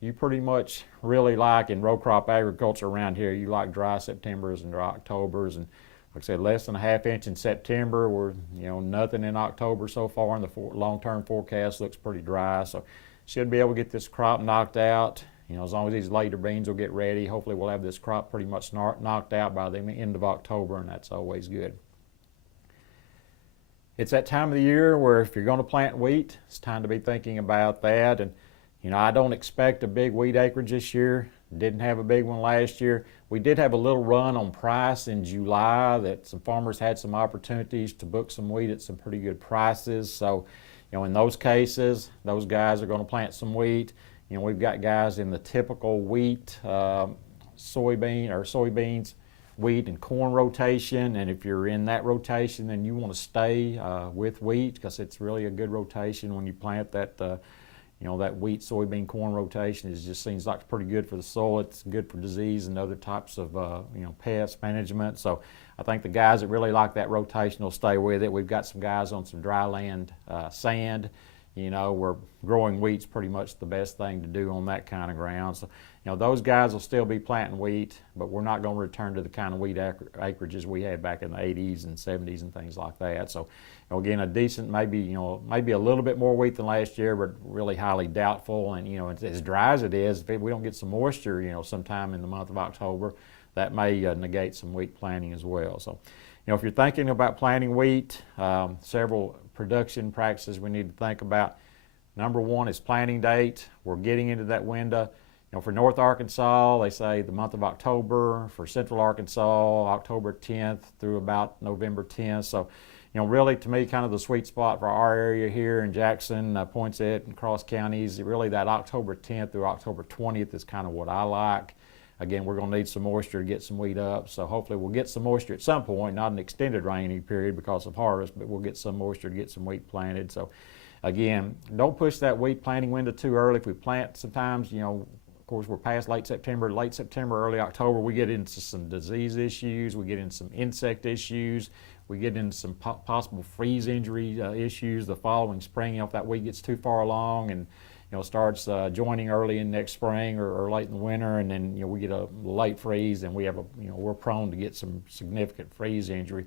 you pretty much really like, in row crop agriculture around here, you like dry Septembers and dry Octobers. And like I said, less than a ½ inch in September. We're, nothing in October so far, and the long-term forecast looks pretty dry. So should be able to get this crop knocked out. As long as these later beans will get ready, hopefully we'll have this crop pretty much knocked out by the end of October, and that's always good. It's that time of the year where if you're going to plant wheat, it's time to be thinking about that. And I don't expect a big wheat acreage this year. Didn't have a big one last year. We did have a little run on price in July that some farmers had some opportunities to book some wheat at some pretty good prices. So, in those cases, those guys are going to plant some wheat. We've got guys in the typical wheat, soybeans, wheat and corn rotation, and if you're in that rotation, then you want to stay with wheat, because it's really a good rotation when you plant that. That wheat, soybean, corn rotation just seems like it's pretty good for the soil. It's good for disease and other types of pest management. So I think the guys that really like that rotation will stay with it. We've got some guys on some dry land sand. Where growing wheat's pretty much the best thing to do on that kind of ground. So, those guys will still be planting wheat, but we're not going to return to the kind of wheat acreages we had back in the 80s and 70s and things like that. So, again, a decent, maybe a little bit more wheat than last year, but really highly doubtful. And, as dry as it is, if we don't get some moisture, sometime in the month of October, that may negate some wheat planting as well. So, if you're thinking about planting wheat, several production practices we need to think about. Number one is planting date. We're getting into that window. For North Arkansas, they say the month of October. For Central Arkansas, October 10th through about November 10th. So, really, to me, kind of the sweet spot for our area here in Jackson, Poinsett, and Cross counties, really that October 10th through October 20th is kind of what I like. Again, we're going to need some moisture to get some wheat up, so hopefully we'll get some moisture at some point, not an extended rainy period because of harvest, but we'll get some moisture to get some wheat planted. So again, don't push that wheat planting window too early. If we plant sometimes, of course, we're past late September, early October, we get into some disease issues, we get into some insect issues, we get into some possible freeze injury issues the following spring. If that wheat gets too far along and starts joining early in next spring or late in the winter, and then we get a late freeze, and we have we're prone to get some significant freeze injury.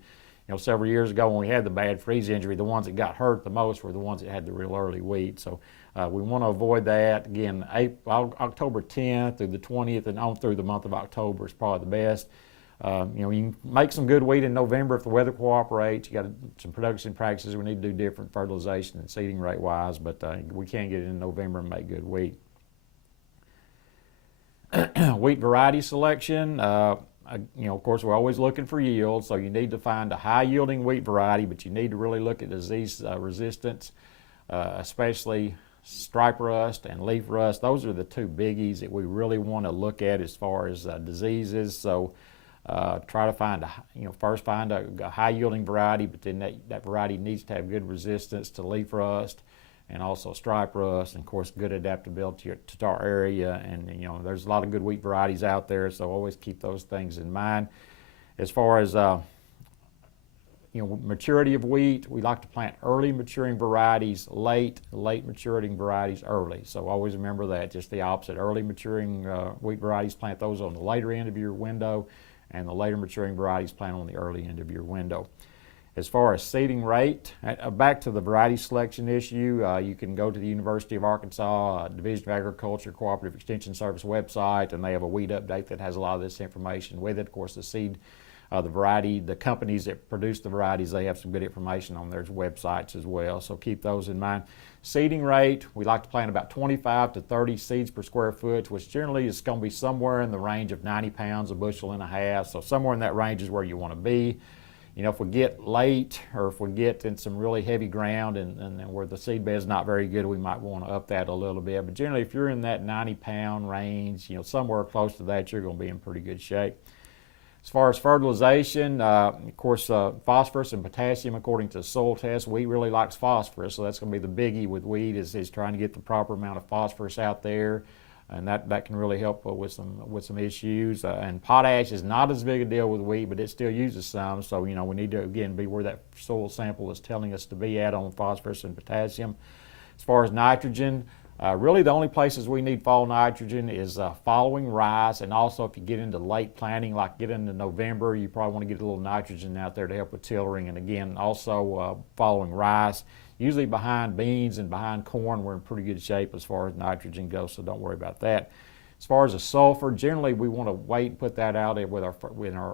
Several years ago when we had the bad freeze injury, the ones that got hurt the most were the ones that had the real early wheat. So we want to avoid that. Again, October 10th through the 20th and on through the month of October is probably the best. You can make some good wheat in November if the weather cooperates. You got some production practices we need to do different, fertilization and seeding rate wise, but we can get it in November and make good wheat. Wheat variety selection. Of course, we're always looking for yield, so you need to find a high yielding wheat variety, but you need to really look at disease resistance, especially stripe rust and leaf rust. Those are the two biggies that we really want to look at as far as diseases. So try to find first find a high yielding variety, but then that variety needs to have good resistance to leaf rust and also stripe rust, and of course good adaptability to our area. And there's a lot of good wheat varieties out there, so always keep those things in mind. As far as maturity of wheat, we like to plant early maturing varieties late maturing varieties early. So always remember that, just the opposite. Early maturing wheat varieties, plant those on the later end of your window, and the later maturing varieties plant on the early end of your window. As far as seeding rate, back to the variety selection issue, you can go to the University of Arkansas Division of Agriculture Cooperative Extension Service website, and they have a wheat update that has a lot of this information with it. Of course, the seed, the variety, the companies that produce the varieties, they have some good information on their websites as well, so keep those in mind. Seeding rate, we like to plant about 25 to 30 seeds per square foot, which generally is going to be somewhere in the range of 90 pounds a bushel and a half, so somewhere in that range is where you want to be. If we get late, or if we get in some really heavy ground and where the seed bed is not very good, we might want to up that a little bit. But generally, if you're in that 90-pound range, somewhere close to that, you're going to be in pretty good shape. As far as fertilization, of course, phosphorus and potassium, according to the soil test, wheat really likes phosphorus, so that's going to be the biggie with wheat is trying to get the proper amount of phosphorus out there. and that can really help with some issues. And potash is not as big a deal with wheat, but it still uses some. So we need to again be where that soil sample is telling us to be at on phosphorus and potassium. As far as nitrogen, really the only places we need fall nitrogen is following rise, and also if you get into late planting, like get into November, you probably want to get a little nitrogen out there to help with tillering. And again, also following rise. Usually behind beans and behind corn, we're in pretty good shape as far as nitrogen goes, so don't worry about that. As far as the sulfur, generally we want to wait and put that out with our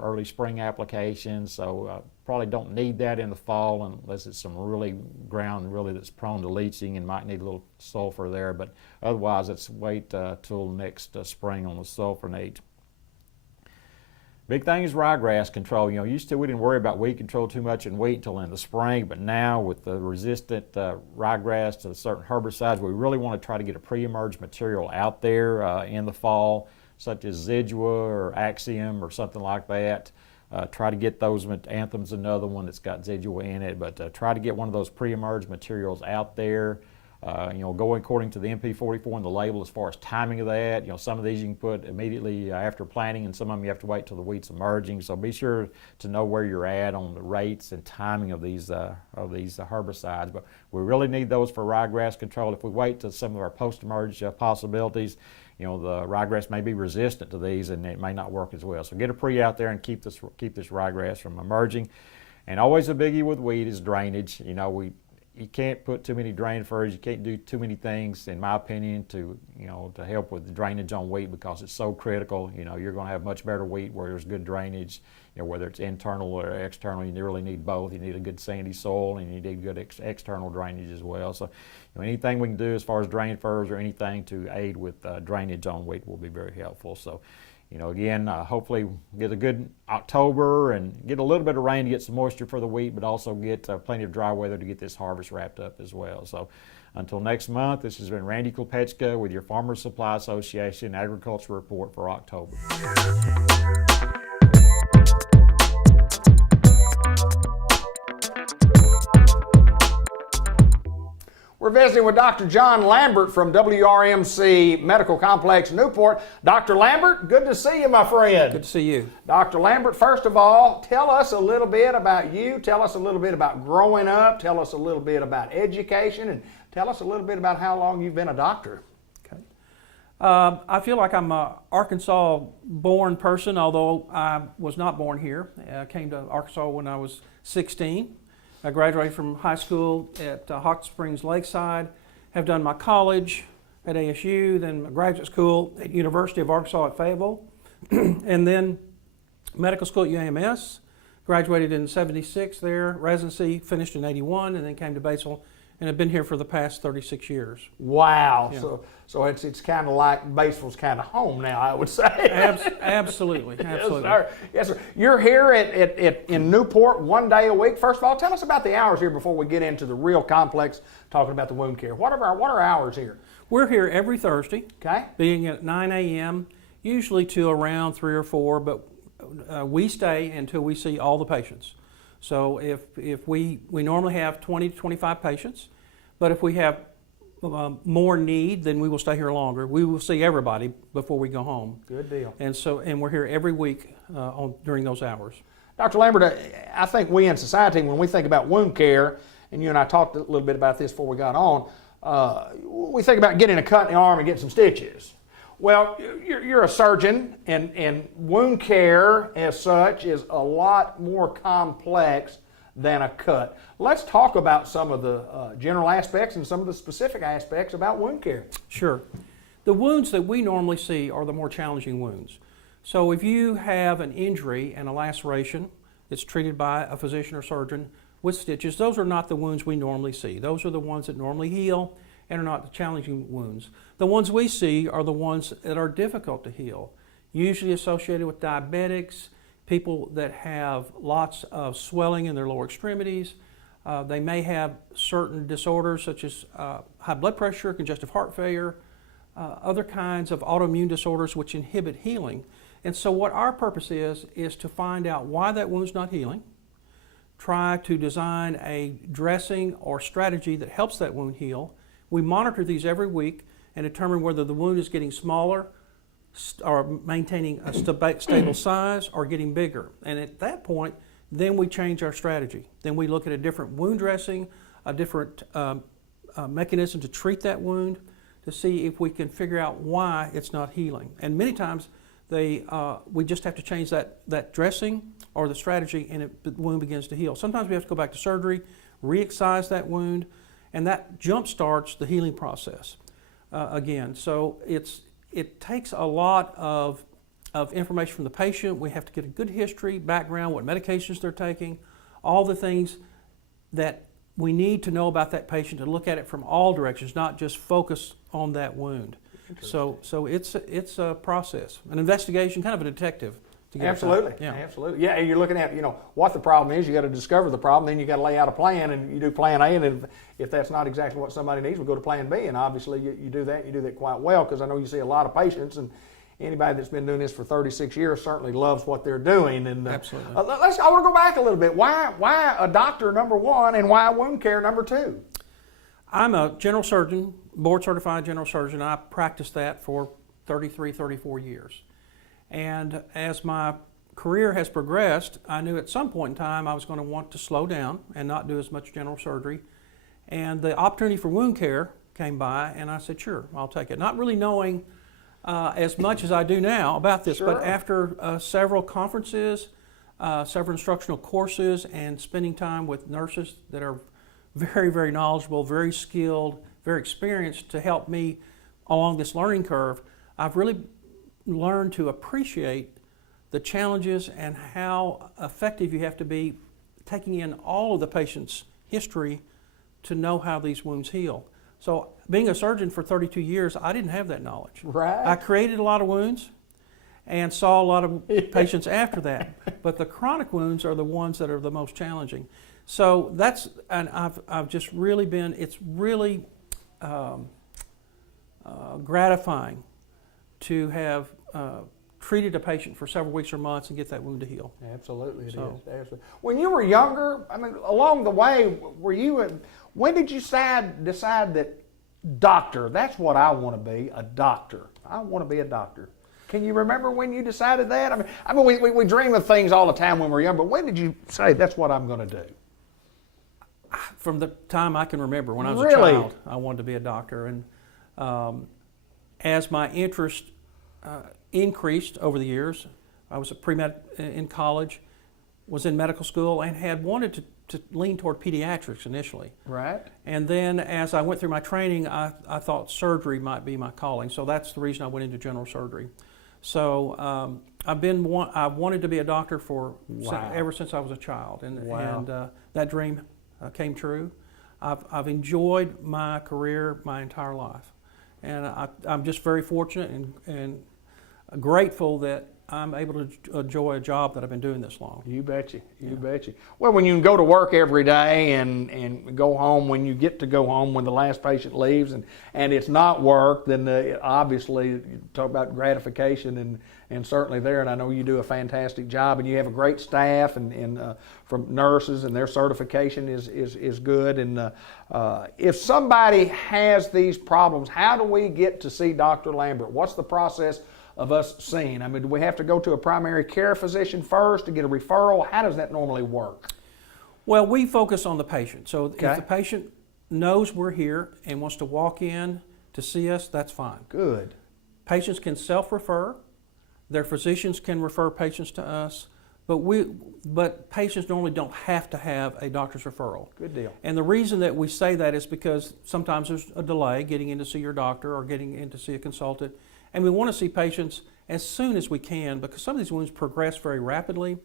early spring applications, so probably don't need that in the fall unless it's some ground that's prone to leaching and might need a little sulfur there, but otherwise let's wait till next spring on the sulfonate. Big thing is ryegrass control. Used to we didn't worry about weed control too much in wheat until in the spring, but now with the resistant ryegrass to certain herbicides, we really want to try to get a pre-emerge material out there in the fall, such as Zidua or Axiom or something like that. Try to get those. Anthem's another one that's got Zidua in it, but try to get one of those pre-emerge materials out there. Go according to the MP44 and the label as far as timing of that. Some of these you can put immediately after planting, and some of them you have to wait till the wheat's emerging. So be sure to know where you're at on the rates and timing of these herbicides. But we really need those for ryegrass control. If we wait to some of our post-emerge possibilities, the ryegrass may be resistant to these and it may not work as well. So get a pre out there and keep this ryegrass from emerging. And always a biggie with wheat is drainage. You can't put too many drain furrows. You can't do too many things, in my opinion, to help with the drainage on wheat, because it's so critical. You're going to have much better wheat where there's good drainage. Whether it's internal or external, you really need both. You need a good sandy soil and you need good external drainage as well. So anything we can do as far as drain furrows or anything to aid with drainage on wheat will be very helpful. So again, hopefully get a good October and get a little bit of rain to get some moisture for the wheat, but also get plenty of dry weather to get this harvest wrapped up as well. So until next month, this has been Randy Klepechka with your Farmers Supply Association Agriculture Report for October. We're visiting with Dr. John Lambert from WRMC Medical Complex Newport. Dr. Lambert, good to see you, my friend. Good to see you. Dr. Lambert, first of all, tell us a little bit about you. Tell us a little bit about growing up. Tell us a little bit about education. And tell us a little bit about how long you've been a doctor. Okay. I feel like I'm an Arkansas-born person, although I was not born here. I came to Arkansas when I was 16. I graduated from high school at Hot Springs Lakeside, have done my college at ASU, then my graduate school at University of Arkansas at Fayetteville, and then medical school at UAMS, graduated in '76 there, residency finished in '81, and then came to Batesville, and have been here for the past 36 years. Wow. Yeah. So it's kind of like Batesville's kind of home now, I would say. Absolutely. Yes, sir. Yes, sir. You're here in Newport 1 day a week. First of all, tell us about the hours here before we get into the real complex, talking about the wound care. What are our hours here? We're here every Thursday, okay, being at 9 a.m., usually to around 3 or 4, but we stay until we see all the patients. So if we normally have 20 to 25 patients, but if we have more need, then we will stay here longer. We will see everybody before we go home. Good deal. And we're here every week during those hours. Dr. Lambert, I think we in society, when we think about wound care, and you and I talked a little bit about this before we got on, we think about getting a cut in the arm and getting some stitches. Well, you're a surgeon, and wound care as such is a lot more complex than a cut. Let's talk about some of the general aspects and some of the specific aspects about wound care. Sure. The wounds that we normally see are the more challenging wounds. So if you have an injury and a laceration that's treated by a physician or surgeon with stitches, those are not the wounds we normally see. Those are the ones that normally heal and are not the challenging wounds. The ones we see are the ones that are difficult to heal, usually associated with diabetics, people that have lots of swelling in their lower extremities. They may have certain disorders such as high blood pressure, congestive heart failure, other kinds of autoimmune disorders which inhibit healing. And so what our purpose is to find out why that wound's not healing, try to design a dressing or strategy that helps that wound heal. We monitor these every week and determine whether the wound is getting smaller or maintaining a stable size or getting bigger. And at that point, then we change our strategy. Then we look at a different wound dressing, a different mechanism to treat that wound to see if we can figure out why it's not healing. And many times we just have to change that dressing or the strategy, and the wound begins to heal. Sometimes we have to go back to surgery, re-excise that wound, and that jump starts the healing process again. So it takes a lot of information from the patient. We have to get a good history, background, what medications they're taking, all the things that we need to know about that patient to look at it from all directions, not just focus on that wound. So it's a process, an investigation, kind of a detective. To get Absolutely, absolutely. Yeah, and you're looking at, what the problem is. You got to discover the problem, then you got to lay out a plan, and you do plan A, and if that's not exactly what somebody needs, we go to plan B, and obviously you do that, and you do that quite well, because I know you see a lot of patients, and anybody that's been doing this for 36 years certainly loves what they're doing. And absolutely. I want to go back a little bit. Why a doctor, number one, and why wound care, number two? I'm a general surgeon, board certified general surgeon. I practiced that for 33, 34 years. And as my career has progressed, I knew at some point in time I was going to want to slow down and not do as much general surgery. And the opportunity for wound care came by, and I said, sure, I'll take it. Not really knowing as much as I do now about this, but after several conferences, several instructional courses, and spending time with nurses that are very, very knowledgeable, very skilled, very experienced to help me along this learning curve, I've really learned to appreciate the challenges and how effective you have to be taking in all of the patient's history to know how these wounds heal. So being a surgeon for 32 years, I didn't have that knowledge. Right. I created a lot of wounds and saw a lot of patients after that, but the chronic wounds are the ones that are the most challenging. So and I've just really been, it's really gratifying to have treated a patient for several weeks or months and get that wound to heal. Absolutely, it is. Absolutely. When you were younger, along the way, when did you decide that doctor, that's what I want to be, a doctor. I want to be a doctor. Can you remember when you decided that? We dream of things all the time when we're young, but when did you say that's what I'm going to do? From the time I can remember, when I was Really? a child, I wanted to be a doctor. And as my interest increased over the years, I was a pre-med in college, was in medical school, and had wanted to lean toward pediatrics initially. Right. And then as I went through my training, I thought surgery might be my calling. So that's the reason I went into general surgery. So I wanted to be a doctor ever since I was a child, and that dream came true. I've enjoyed my career my entire life, and I'm just very fortunate and grateful that I'm able to enjoy a job that I've been doing this long. You betcha, you betcha. Well, when you can go to work every day and go home, when you get to go home when the last patient leaves and it's not work, then obviously you talk about gratification and certainly there, and I know you do a fantastic job and you have a great staff and from nurses, and their certification is good. And if somebody has these problems, how do we get to see Dr. Lambert? What's the process of us seeing? Do we have to go to a primary care physician first to get a referral? How does that normally work? Well, we focus on the patient. So if the patient knows we're here and wants to walk in to see us, that's fine. Good. Patients can self-refer. Their physicians can refer patients to us, but patients normally don't have to have a doctor's referral. Good deal. And the reason that we say that is because sometimes there's a delay getting in to see your doctor or getting in to see a consultant. And we want to see patients as soon as we can, because some of these wounds progress very rapidly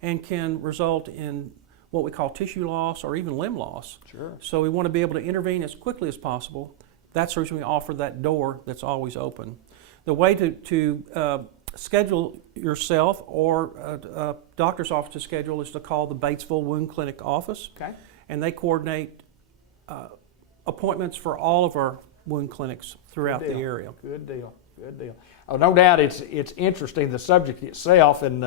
and can result in what we call tissue loss or even limb loss. Sure. So we want to be able to intervene as quickly as possible. That's the reason we offer that door that's always open. The way to schedule yourself or a doctor's office to schedule is to call the Batesville Wound Clinic office. Okay. And they coordinate appointments for all of our wound clinics throughout the area. Good deal. Good deal. Oh, no doubt it's interesting, the subject itself, and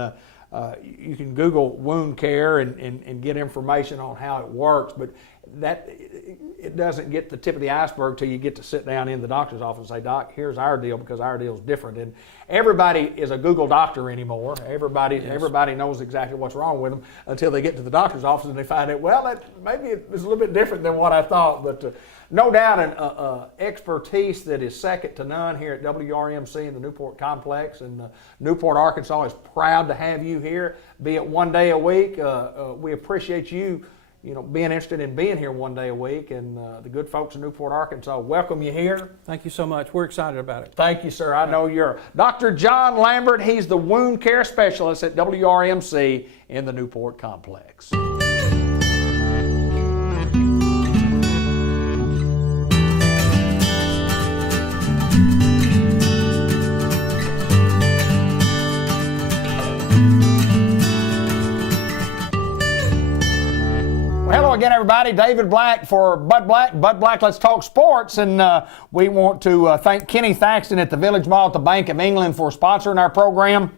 you can Google wound care and get information on how it works. But that it doesn't get the tip of the iceberg till you get to sit down in the doctor's office and say, Doc, here's our deal, because our deal is different. And everybody is a Google doctor anymore. Everybody knows exactly what's wrong with them until they get to the doctor's office and they find out, well, maybe it's a little bit different than what I thought. But no doubt an expertise that is second to none here at WRMC in the Newport complex. And Newport, Arkansas is proud to have you here, be it one day a week. We appreciate you being interested in being here one day a week, and the good folks in Newport, Arkansas welcome you here. Thank you so much. We're excited about it. Thank you, sir. I know you're. Dr. John Lambert, he's the wound care specialist at WRMC in the Newport complex. Hello again, everybody. David Black for Bud Black. Bud Black, Let's Talk Sports. And we want to thank Kenny Thaxton at the Village Mall at the Bank of England for sponsoring our program.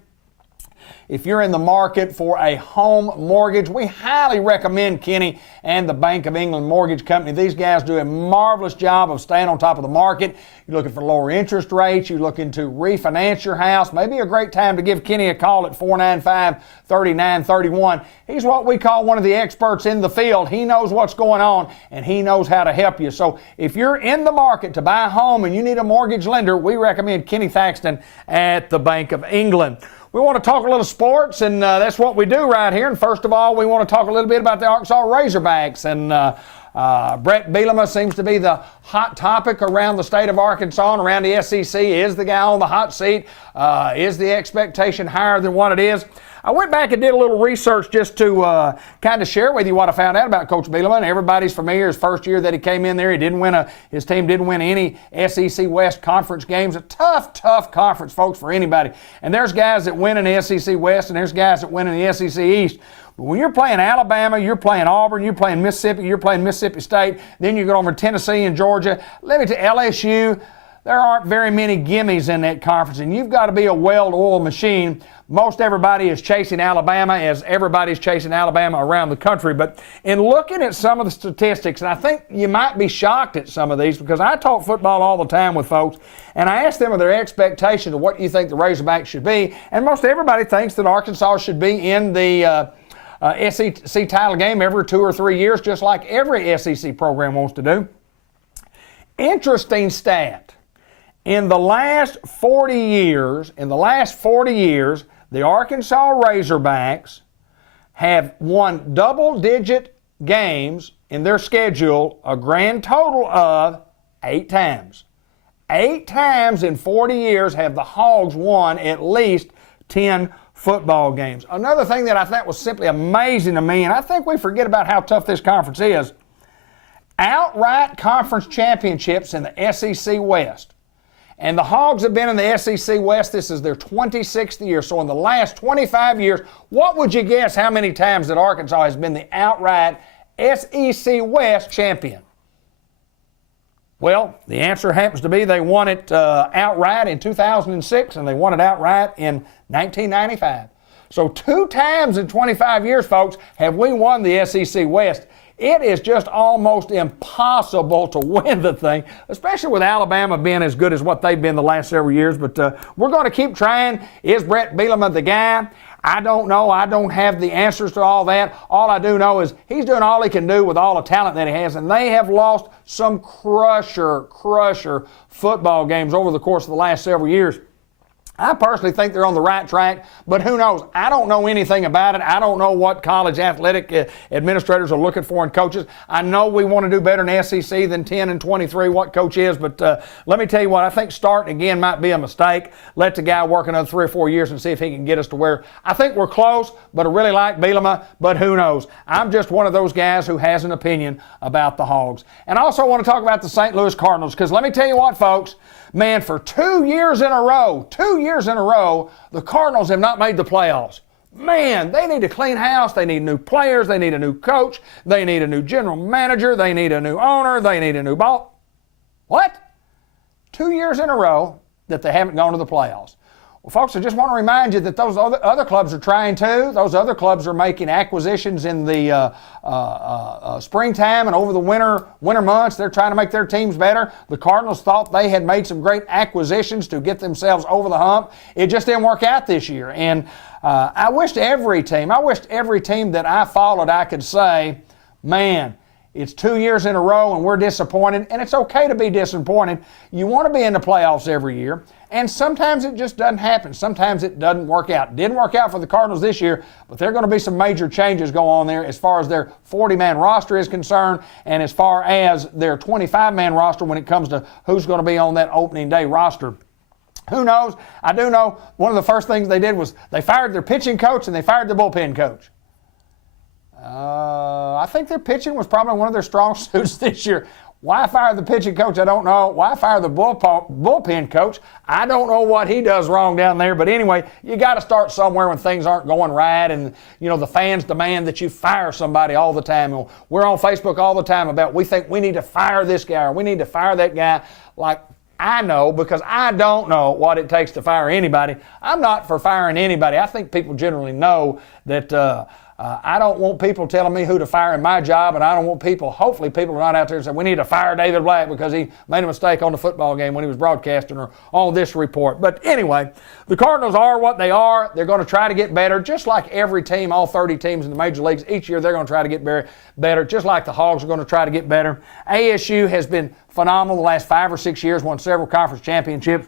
If you're in the market for a home mortgage, we highly recommend Kenny and the Bank of England Mortgage Company. These guys do a marvelous job of staying on top of the market. You're looking for lower interest rates, you're looking to refinance your house, maybe a great time to give Kenny a call at 495-3931. He's what we call one of the experts in the field. He knows what's going on and he knows how to help you. So if you're in the market to buy a home and you need a mortgage lender, we recommend Kenny Thaxton at the Bank of England. We want to talk a little sports, and that's what we do right here. And first of all, we want to talk a little bit about the Arkansas Razorbacks. And Brett Bielema seems to be the hot topic around the state of Arkansas and around the SEC. Is the guy on the hot seat? Is the expectation higher than what it is? I went back and did a little research just to kind of share with you what I found out about Coach Bielema. And everybody's familiar. His first year that he came in there, his team didn't win any SEC West Conference games. A tough conference, folks, for anybody. And there's guys that win in the SEC West, and there's guys that win in the SEC East. But when you're playing Alabama, you're playing Auburn, you're playing Mississippi, you're playing Mississippi State, then you go over to Tennessee and Georgia, let me to LSU. There aren't very many gimmies in that conference, and you've got to be a well-oiled machine. Most everybody is chasing Alabama, as everybody's chasing Alabama around the country. But in looking at some of the statistics, and I think you might be shocked at some of these, because I talk football all the time with folks, and I ask them of their expectations of what you think the Razorbacks should be, and most everybody thinks that Arkansas should be in the SEC title game every 2 or 3 years, just like every SEC program wants to do. Interesting stat. In the last 40 years, the Arkansas Razorbacks have won double-digit games in their schedule, a grand total of 8 times. 8 times in 40 years have the Hogs won at least 10 football games. Another thing that I thought was simply amazing to me, and I think we forget about how tough this conference is, outright conference championships in the SEC West. And the Hogs have been in the SEC West. This is their 26th year. So in the last 25 years, what would you guess how many times that Arkansas has been the outright SEC West champion? Well, the answer happens to be they won it outright in 2006, and they won it outright in 1995. So 2 times in 25 years, folks, have we won the SEC West. It is just almost impossible to win the thing, especially with Alabama being as good as what they've been the last several years. But we're going to keep trying. Is Brett Bielema the guy? I don't know. I don't have the answers to all that. All I do know is he's doing all he can do with all the talent that he has, and they have lost some crusher football games over the course of the last several years. I personally think they're on the right track, but who knows? I don't know anything about it. I don't know what college athletic administrators are looking for in coaches. I know we want to do better in SEC than 10 and 23, what coach is, but let me tell you what, I think starting again might be a mistake. Let the guy work another 3 or 4 years and see if he can get us to where I think we're close, but I really like Bielema, but who knows? I'm just one of those guys who has an opinion about the Hogs. And I also want to talk about the St. Louis Cardinals, because let me tell you what, folks, man, for 2 years in a row, the Cardinals have not made the playoffs. Man, they need to clean house. They need new players. They need a new coach. They need a new general manager. They need a new owner. They need a new ball. What? 2 years in a row that they haven't gone to the playoffs. Well, folks, I just want to remind you that those other clubs are trying too. Those other clubs are making acquisitions in the springtime and over the winter months. They're trying to make their teams better. The Cardinals thought they had made some great acquisitions to get themselves over the hump. It just didn't work out this year. And I wished every team that I followed, I could say, man, it's 2 years in a row and we're disappointed. And it's okay to be disappointed. You want to be in the playoffs every year. And sometimes it just doesn't happen. Sometimes it doesn't work out. Didn't work out for the Cardinals this year, but there are going to be some major changes go on there as far as their 40-man roster is concerned and as far as their 25-man roster when it comes to who's going to be on that opening day roster. Who knows? I do know one of the first things they did was they fired their pitching coach and they fired their bullpen coach. I think their pitching was probably one of their strong suits this year. Why fire the pitching coach? I don't know. Why fire the bullpen coach? I don't know what he does wrong down there. But anyway, you got to start somewhere when things aren't going right. And, you know, the fans demand that you fire somebody all the time. And we're on Facebook all the time about we think we need to fire this guy or we need to fire that guy. Like, I know because I don't know what it takes to fire anybody. I'm not for firing anybody. I think people generally know that I don't want people telling me who to fire in my job, and I don't want people, hopefully people are not out there and say, we need to fire David Black because he made a mistake on the football game when he was broadcasting or on this report. But anyway, the Cardinals are what they are. They're going to try to get better, just like every team, all 30 teams in the major leagues. Each year they're going to try to get better, just like the Hogs are going to try to get better. ASU has been phenomenal the last 5 or 6 years, won several conference championships.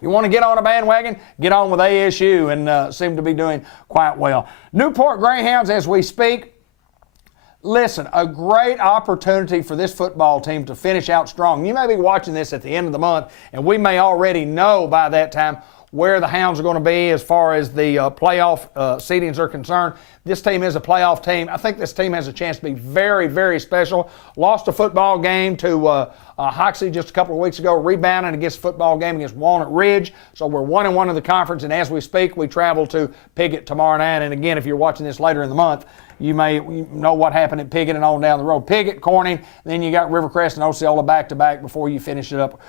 You want to get on a bandwagon? Get on with ASU and seem to be doing quite well. Newport Greyhounds as we speak. Listen, a great opportunity for this football team to finish out strong. You may be watching this at the end of the month, and we may already know by that time where the Hounds are going to be as far as the playoff seedings are concerned. This team is a playoff team. I think this team has a chance to be very, very special. Lost a football game to Hoxie just a couple of weeks ago, rebounding against a football game against Walnut Ridge. So we're 1-1 in the conference, and as we speak, we travel to Piggott tomorrow night. And again, if you're watching this later in the month, you may know what happened at Piggott and on down the road. Piggott, Corning, then you got Rivercrest and Osceola back-to-back before you finish it up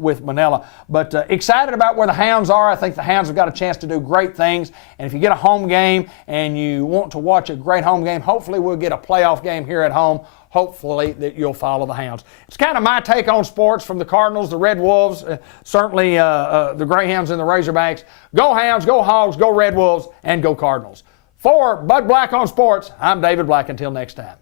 with Manila. But excited about where the Hounds are. I think the Hounds have got a chance to do great things. And if you get a home game and you want to watch a great home game, hopefully we'll get a playoff game here at home. Hopefully that you'll follow the Hounds. It's kind of my take on sports from the Cardinals, the Red Wolves, certainly the Greyhounds and the Razorbacks. Go Hounds, go Hogs, go Red Wolves, and go Cardinals. For Bud Black on Sports, I'm David Black. Until next time.